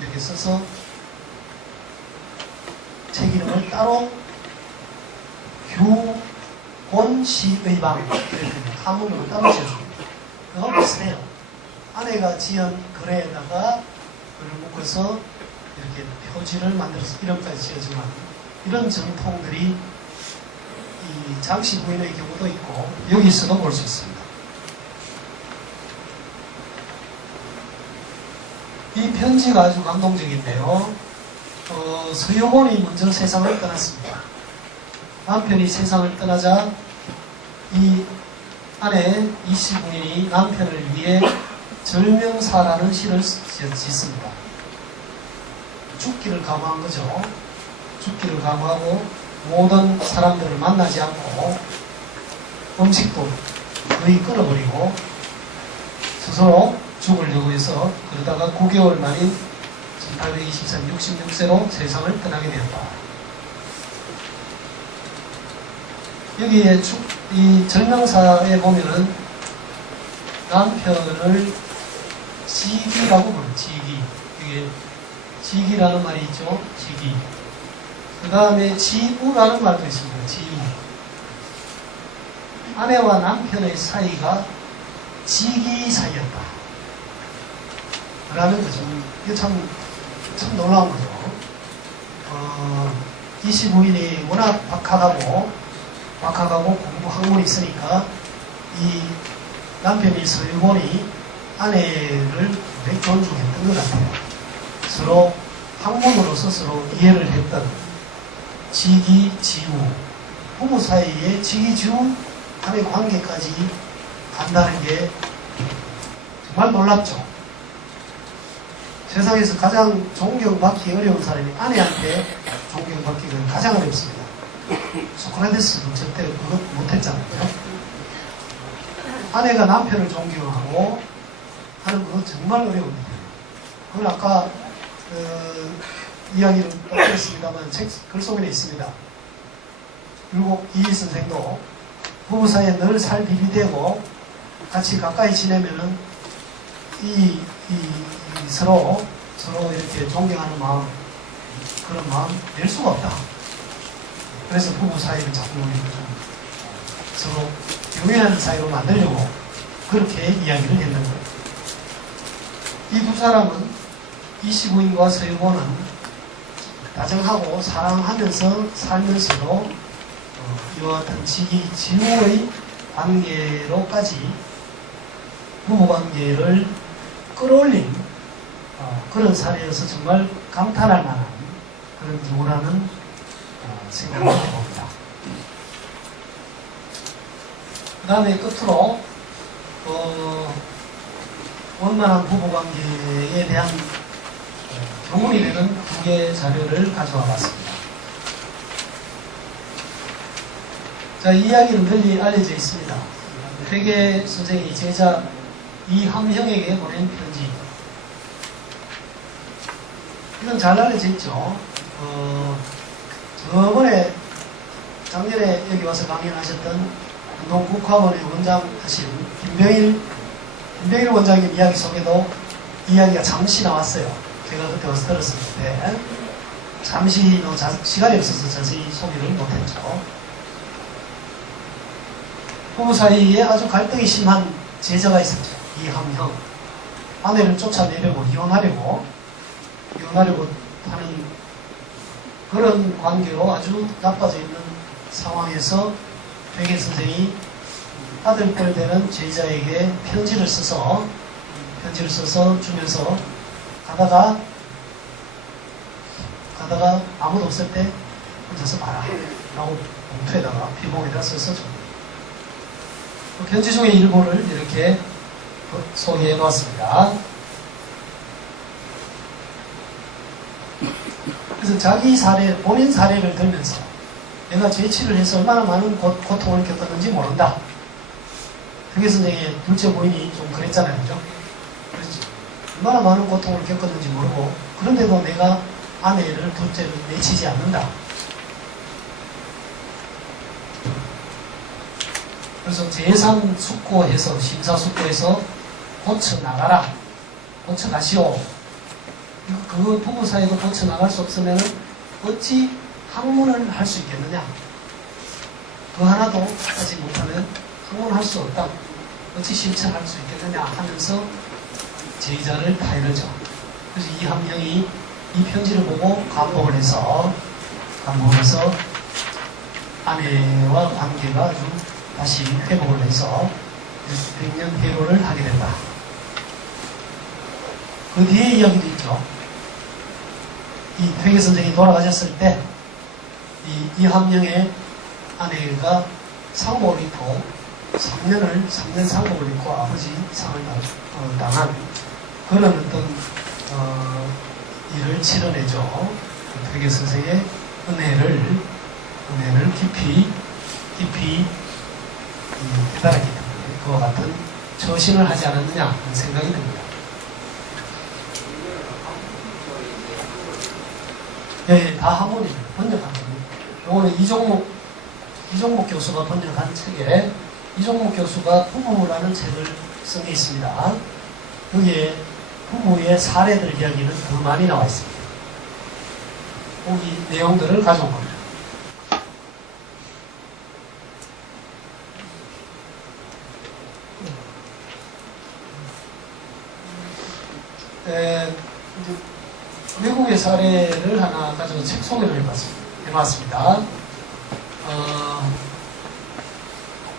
이렇게 써서 책 이름을 따로 규곤시의방 이렇게 한문으로 따로 지어줍니다. 그거 비슷해요. 아내가 지은 글에다가 글을 묶어서 이렇게 표지를 만들어서 이름까지 지어주는 이런 전통들이 이 장씨 부인의 경우도 있고 여기서도 볼 수 있습니다. 이 편지가 아주 감동적인데요. 서유본이 먼저 세상을 떠났습니다. 남편이 세상을 떠나자 이 아내 이씨 부인이 남편을 위해 절명사라는 시를 짓습니다. 죽기를 감화한 거죠. 죽기를 감화하고 모든 사람들을 만나지 않고 음식도 거의 끊어버리고 스스로 죽으려고 해서 그러다가 9개월 만인 1823, 66세로 세상을 떠나게 되었다. 여기에 이 절명사에 보면은 남편을 지기라고 부르는 지기. 이게 지기라는 말이 있죠. 지기. 그 다음에 지우라는 말도 있습니다. 지우. 아내와 남편의 사이가 지기 사이였다. 라는 거죠. 이게 참 놀라운 거죠. 이씨 부인이 워낙 박학하고 공부 학문이 있으니까 이 남편이 서유본이 아내를 굉장히 존중했던 것 같아요. 서로 학문으로서 서로 이해를 했던 지기, 지우, 부부 사이에 지기, 지우 간의 관계까지 간다는 게 정말 놀랍죠. 세상에서 가장 존경받기 어려운 사람이 아내한테 존경받기가 가장 어렵습니다. 소크라테스도 절대 그것 못했잖아요. 아내가 남편을 존경하고 하는 건 정말 어려운 일이에요. 그건 아까 이야기를 또 했습니다만 글 속에 있습니다. 그리고 이희 선생도 부부 사이에 늘 살 비비대고 같이 가까이 지내면은 서로 서로 이렇게 존경하는 마음, 그런 마음 낼 수가 없다. 그래서 부부 사이를 자꾸 이렇게 좀 서로 유의하는 사이로 만들려고 그렇게 이야기를 했는 거예요. 이 두 사람은 이시구인과 서유고는 다정하고 사랑하면서 살면서도 이와 같은 지우의 관계로까지 부부관계를 끌어올린 그런 사례여서 정말 감탄할 만한 그런 경우라는 생각을 해봅니다. 그 다음에 끝으로 원만한 부부관계에 대한 교훈이 되는 두 개의 자료를 가져와 봤습니다. 자, 이 이야기는 널리 알려져 있습니다. 회계 선생이 제자 이함형에게 보낸 편지. 이건 잘 알려져 있죠. 작년에 여기 와서 강연하셨던 운동국학원의 원장하신 김병일 원장님 이야기 속에도 이 이야기가 잠시 나왔어요. 제가 그때 와서 들었었는데 잠시 시간이 없어서 자세히 소개를 못했죠. 부부 사이에 아주 갈등이 심한 제자가 있었죠. 이함형. 아내를 쫓아내려고 이혼하려고 하는 그런 관계로 아주 나빠져 있는 상황에서 회계 선생이 아들뻘 되는 제자에게 편지를 써서 주면서 가다가 아무도 없을 때 혼자서 봐라 라고 봉투에다가 비봉에다 써서 줍니다. 그 편지 중에 일부를 이렇게 소개해 놓았습니다. 그래서 자기 사례, 본인 사례를 들면서 내가 재치를 해서 얼마나 많은 고통을 겪었는지 모른다. 회계 선생의 둘째 부인이 좀 그랬잖아요. 그죠? 그렇지. 얼마나 많은 고통을 겪었는지 모르고 그런데도 내가 아내를 둘째를 내치지 않는다. 그래서 제3숙고해서 심사숙고해서 고쳐나가시오. 그 부부 사이도 고쳐나갈 수 없으면 어찌 학문을 할 수 있겠느냐. 그 하나도 하지 못하면 학문할 수 없다. 어찌 실천할 수 있겠느냐 하면서 제자를 타이르죠. 그래서 이 함령이 이 편지를 보고 감복을 해서 아내와 관계가 아주 다시 회복을 해서 100년 회로를 하게 된다. 그 뒤에 이야기도 있죠. 이 회계 선생이 돌아가셨을 때 이 함령의 아내가 상복을 입고 3년 상복을 입고 아버지 상을 당한 그런 어떤 일을 치러내죠. 회계 선생의 은혜를 깊이 깨달았기 때문에 그와 같은 처신을 하지 않았느냐 하는 생각이 듭니다. 네, 다 한문입니다. 번역한 겁니다. 요거는 이종목 교수가 번역한 책에 이종목 교수가 부부라는 책을 쓴 게 있습니다. 여기에 부부의 사례들 이야기는 더 많이 나와 있습니다. 거기 내용들을 가져온 겁니다. 외국의 사례를 하나 가지고 책 소개를 해봤습니다.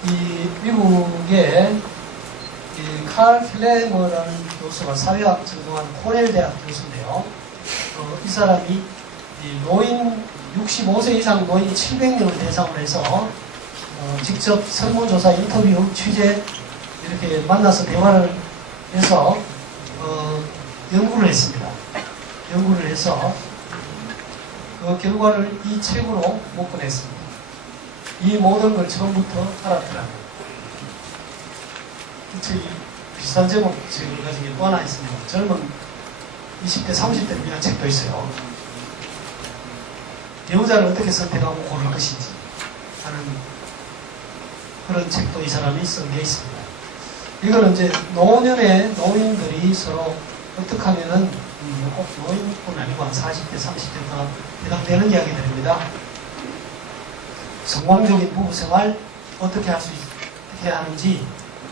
이 미국의 칼 필레머라는 교수가 사회학 전공한 코넬 대학 교수인데요. 이 사람이 노인 65세 이상 노인 700명을 대상으로 해서 직접 설문조사 인터뷰 취재 이렇게 만나서 대화를 해서 연구를 했습니다. 연구를 해서 그 결과를 이 책으로 목권했습니다. 이 모든 걸 처음부터 알았더라고요. 이 책이 비슷한 제목 책을 가진 게 또 하나 있습니다. 젊은 20대, 30대를 위한 책도 있어요. 배우자를 어떻게 선택하고 고를 것인지 하는 그런 책도 이 사람이 쓴 게 있습니다. 이거는 이제 노년의 노인들이 서로 어떻게 하면은 꼭 노인뿐 아니고 한 40대, 30대가 해당되는 이야기들입니다. 성공적인 부부생활 어떻게 할 수 있게 하는지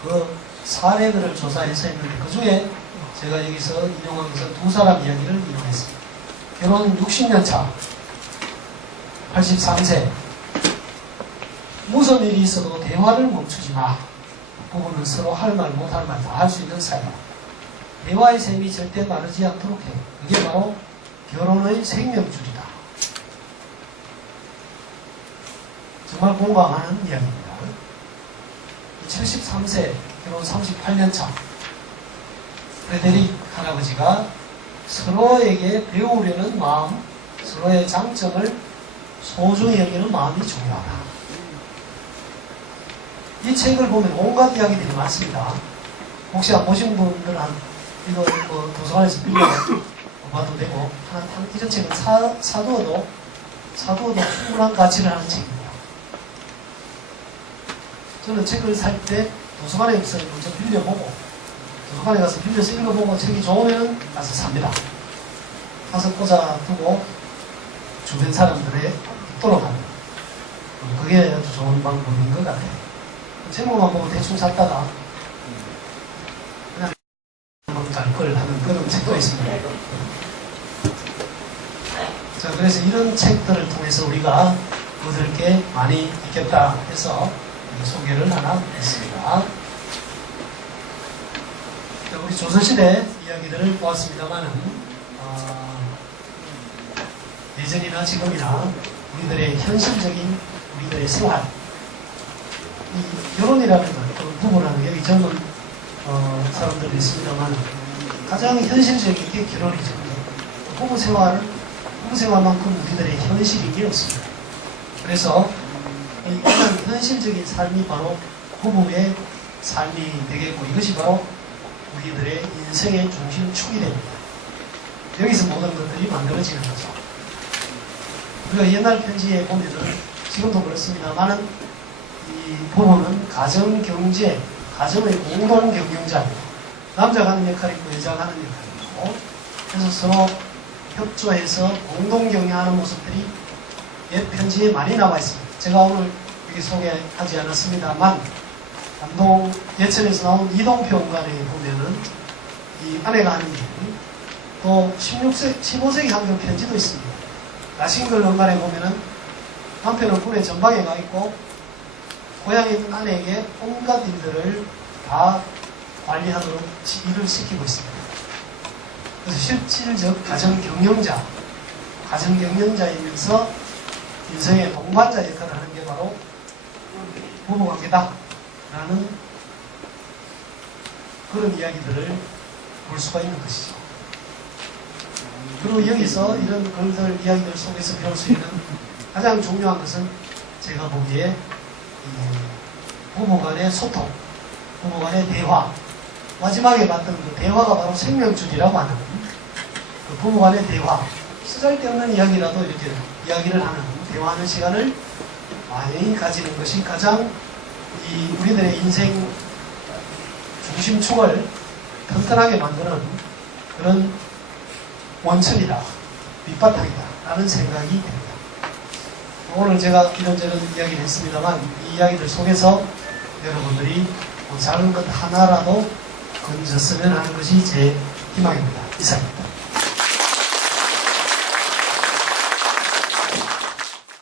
그 사례들을 조사해서 했는데 그 중에 제가 여기서 인용한 것은 두 사람 이야기를 인용했습니다. 결혼 60년 차, 83세. 무슨 일이 있어도 대화를 멈추지 마. 부부는 서로 할 말 못할 말 다 할 수 있는 사이다. 대화의 셈이 절대 마르지 않도록 해. 그게 바로 결혼의 생명줄이다. 정말 공감하는 이야기입니다. 73세, 결혼 38년 차. 프레데릭 할아버지가 서로에게 배우려는 마음, 서로의 장점을 소중히 여기는 마음이 중요하다. 이 책을 보면 온갖 이야기들이 많습니다. 혹시 안 보신 분들은 이거 도서관에서 빌려 봐도 되고, 이런 책은 사두어도 충분한 가치를 하는 책입니다. 저는 책을 살 때 도서관에 가서 먼저 빌려보고, 도서관에 가서 빌려서 읽어보고 책이 좋으면 가서 삽니다. 가서 꽂아두고 주변 사람들의 읽도록 합니다. 그게 아주 좋은 방법인 것 같아요. 제목만 보고 대충 샀다가 그냥 갈 걸 하는 그런 책도 있습니다. 자, 그래서 이런 책들을 통해서 우리가 얻을 게 많이 있겠다 해서 소개를 하나 했습니다. 우리 조선시대 이야기들을 보았습니다만은 예전이나 지금이나 우리들의 현실적인 우리들의 생활, 이 결혼이라는 것, 또 부부라는 게 여기 젊은 사람들이 있습니다만 가장 현실적인 게 결혼이죠. 부부생활만큼 우리들의 현실인 게 없습니다. 그래서 이런 현실적인 삶이 바로 부부의 삶이 되겠고, 이것이 바로 우리들의 인생의 중심축이 됩니다. 여기서 모든 것들이 만들어지는 거죠. 우리가 옛날 편지에 보면은 지금도 그렇습니다만은 이 부부는 가정 경제, 가정의 공동 경영자입니다. 남자가 하는 역할이 있고 여자가 하는 역할이 있고, 그래서 서로 협조해서 공동 경영하는 모습들이 옛 편지에 많이 나와 있습니다. 제가 오늘 여기 소개하지 않았습니다만 안동 예천에서 나온 이동표 원간에 보면은 이 아내가 하는 일, 또 15세기 한글 편지도 있습니다. 나싱글 원간에 보면은 남편은 군의 전방에 가 있고 고향에 있는 아내에게 온갖 일들을 다 관리하도록 일을 시키고 있습니다. 그래서 실질적 가정경영자이면서 인생의 동반자 역할을 하는 게 바로 부부관계다 라는 그런 이야기들을 볼 수가 있는 것이죠. 그리고 여기서 이런 글들, 이야기들 속에서 배울 수 있는 가장 중요한 것은 제가 보기에 부부간의 소통, 부부간의 대화, 마지막에 봤던 그 대화가 바로 생명줄이라고 하는 그 부부간의 대화, 쓰잘데없는 이야기라도 이렇게 이야기를 하는, 대화하는 시간을 많이 가지는 것이 가장 우리들의 인생 중심축을 튼튼하게 만드는 그런 원천이다, 밑바탕이다 라는 생각이 듭니다. 오늘 제가 이런저런 이야기를 했습니다만 이 이야기들 속에서 여러분들이 작은 것 하나라도 건졌으면 하는 것이 제 희망입니다. 이상입니다.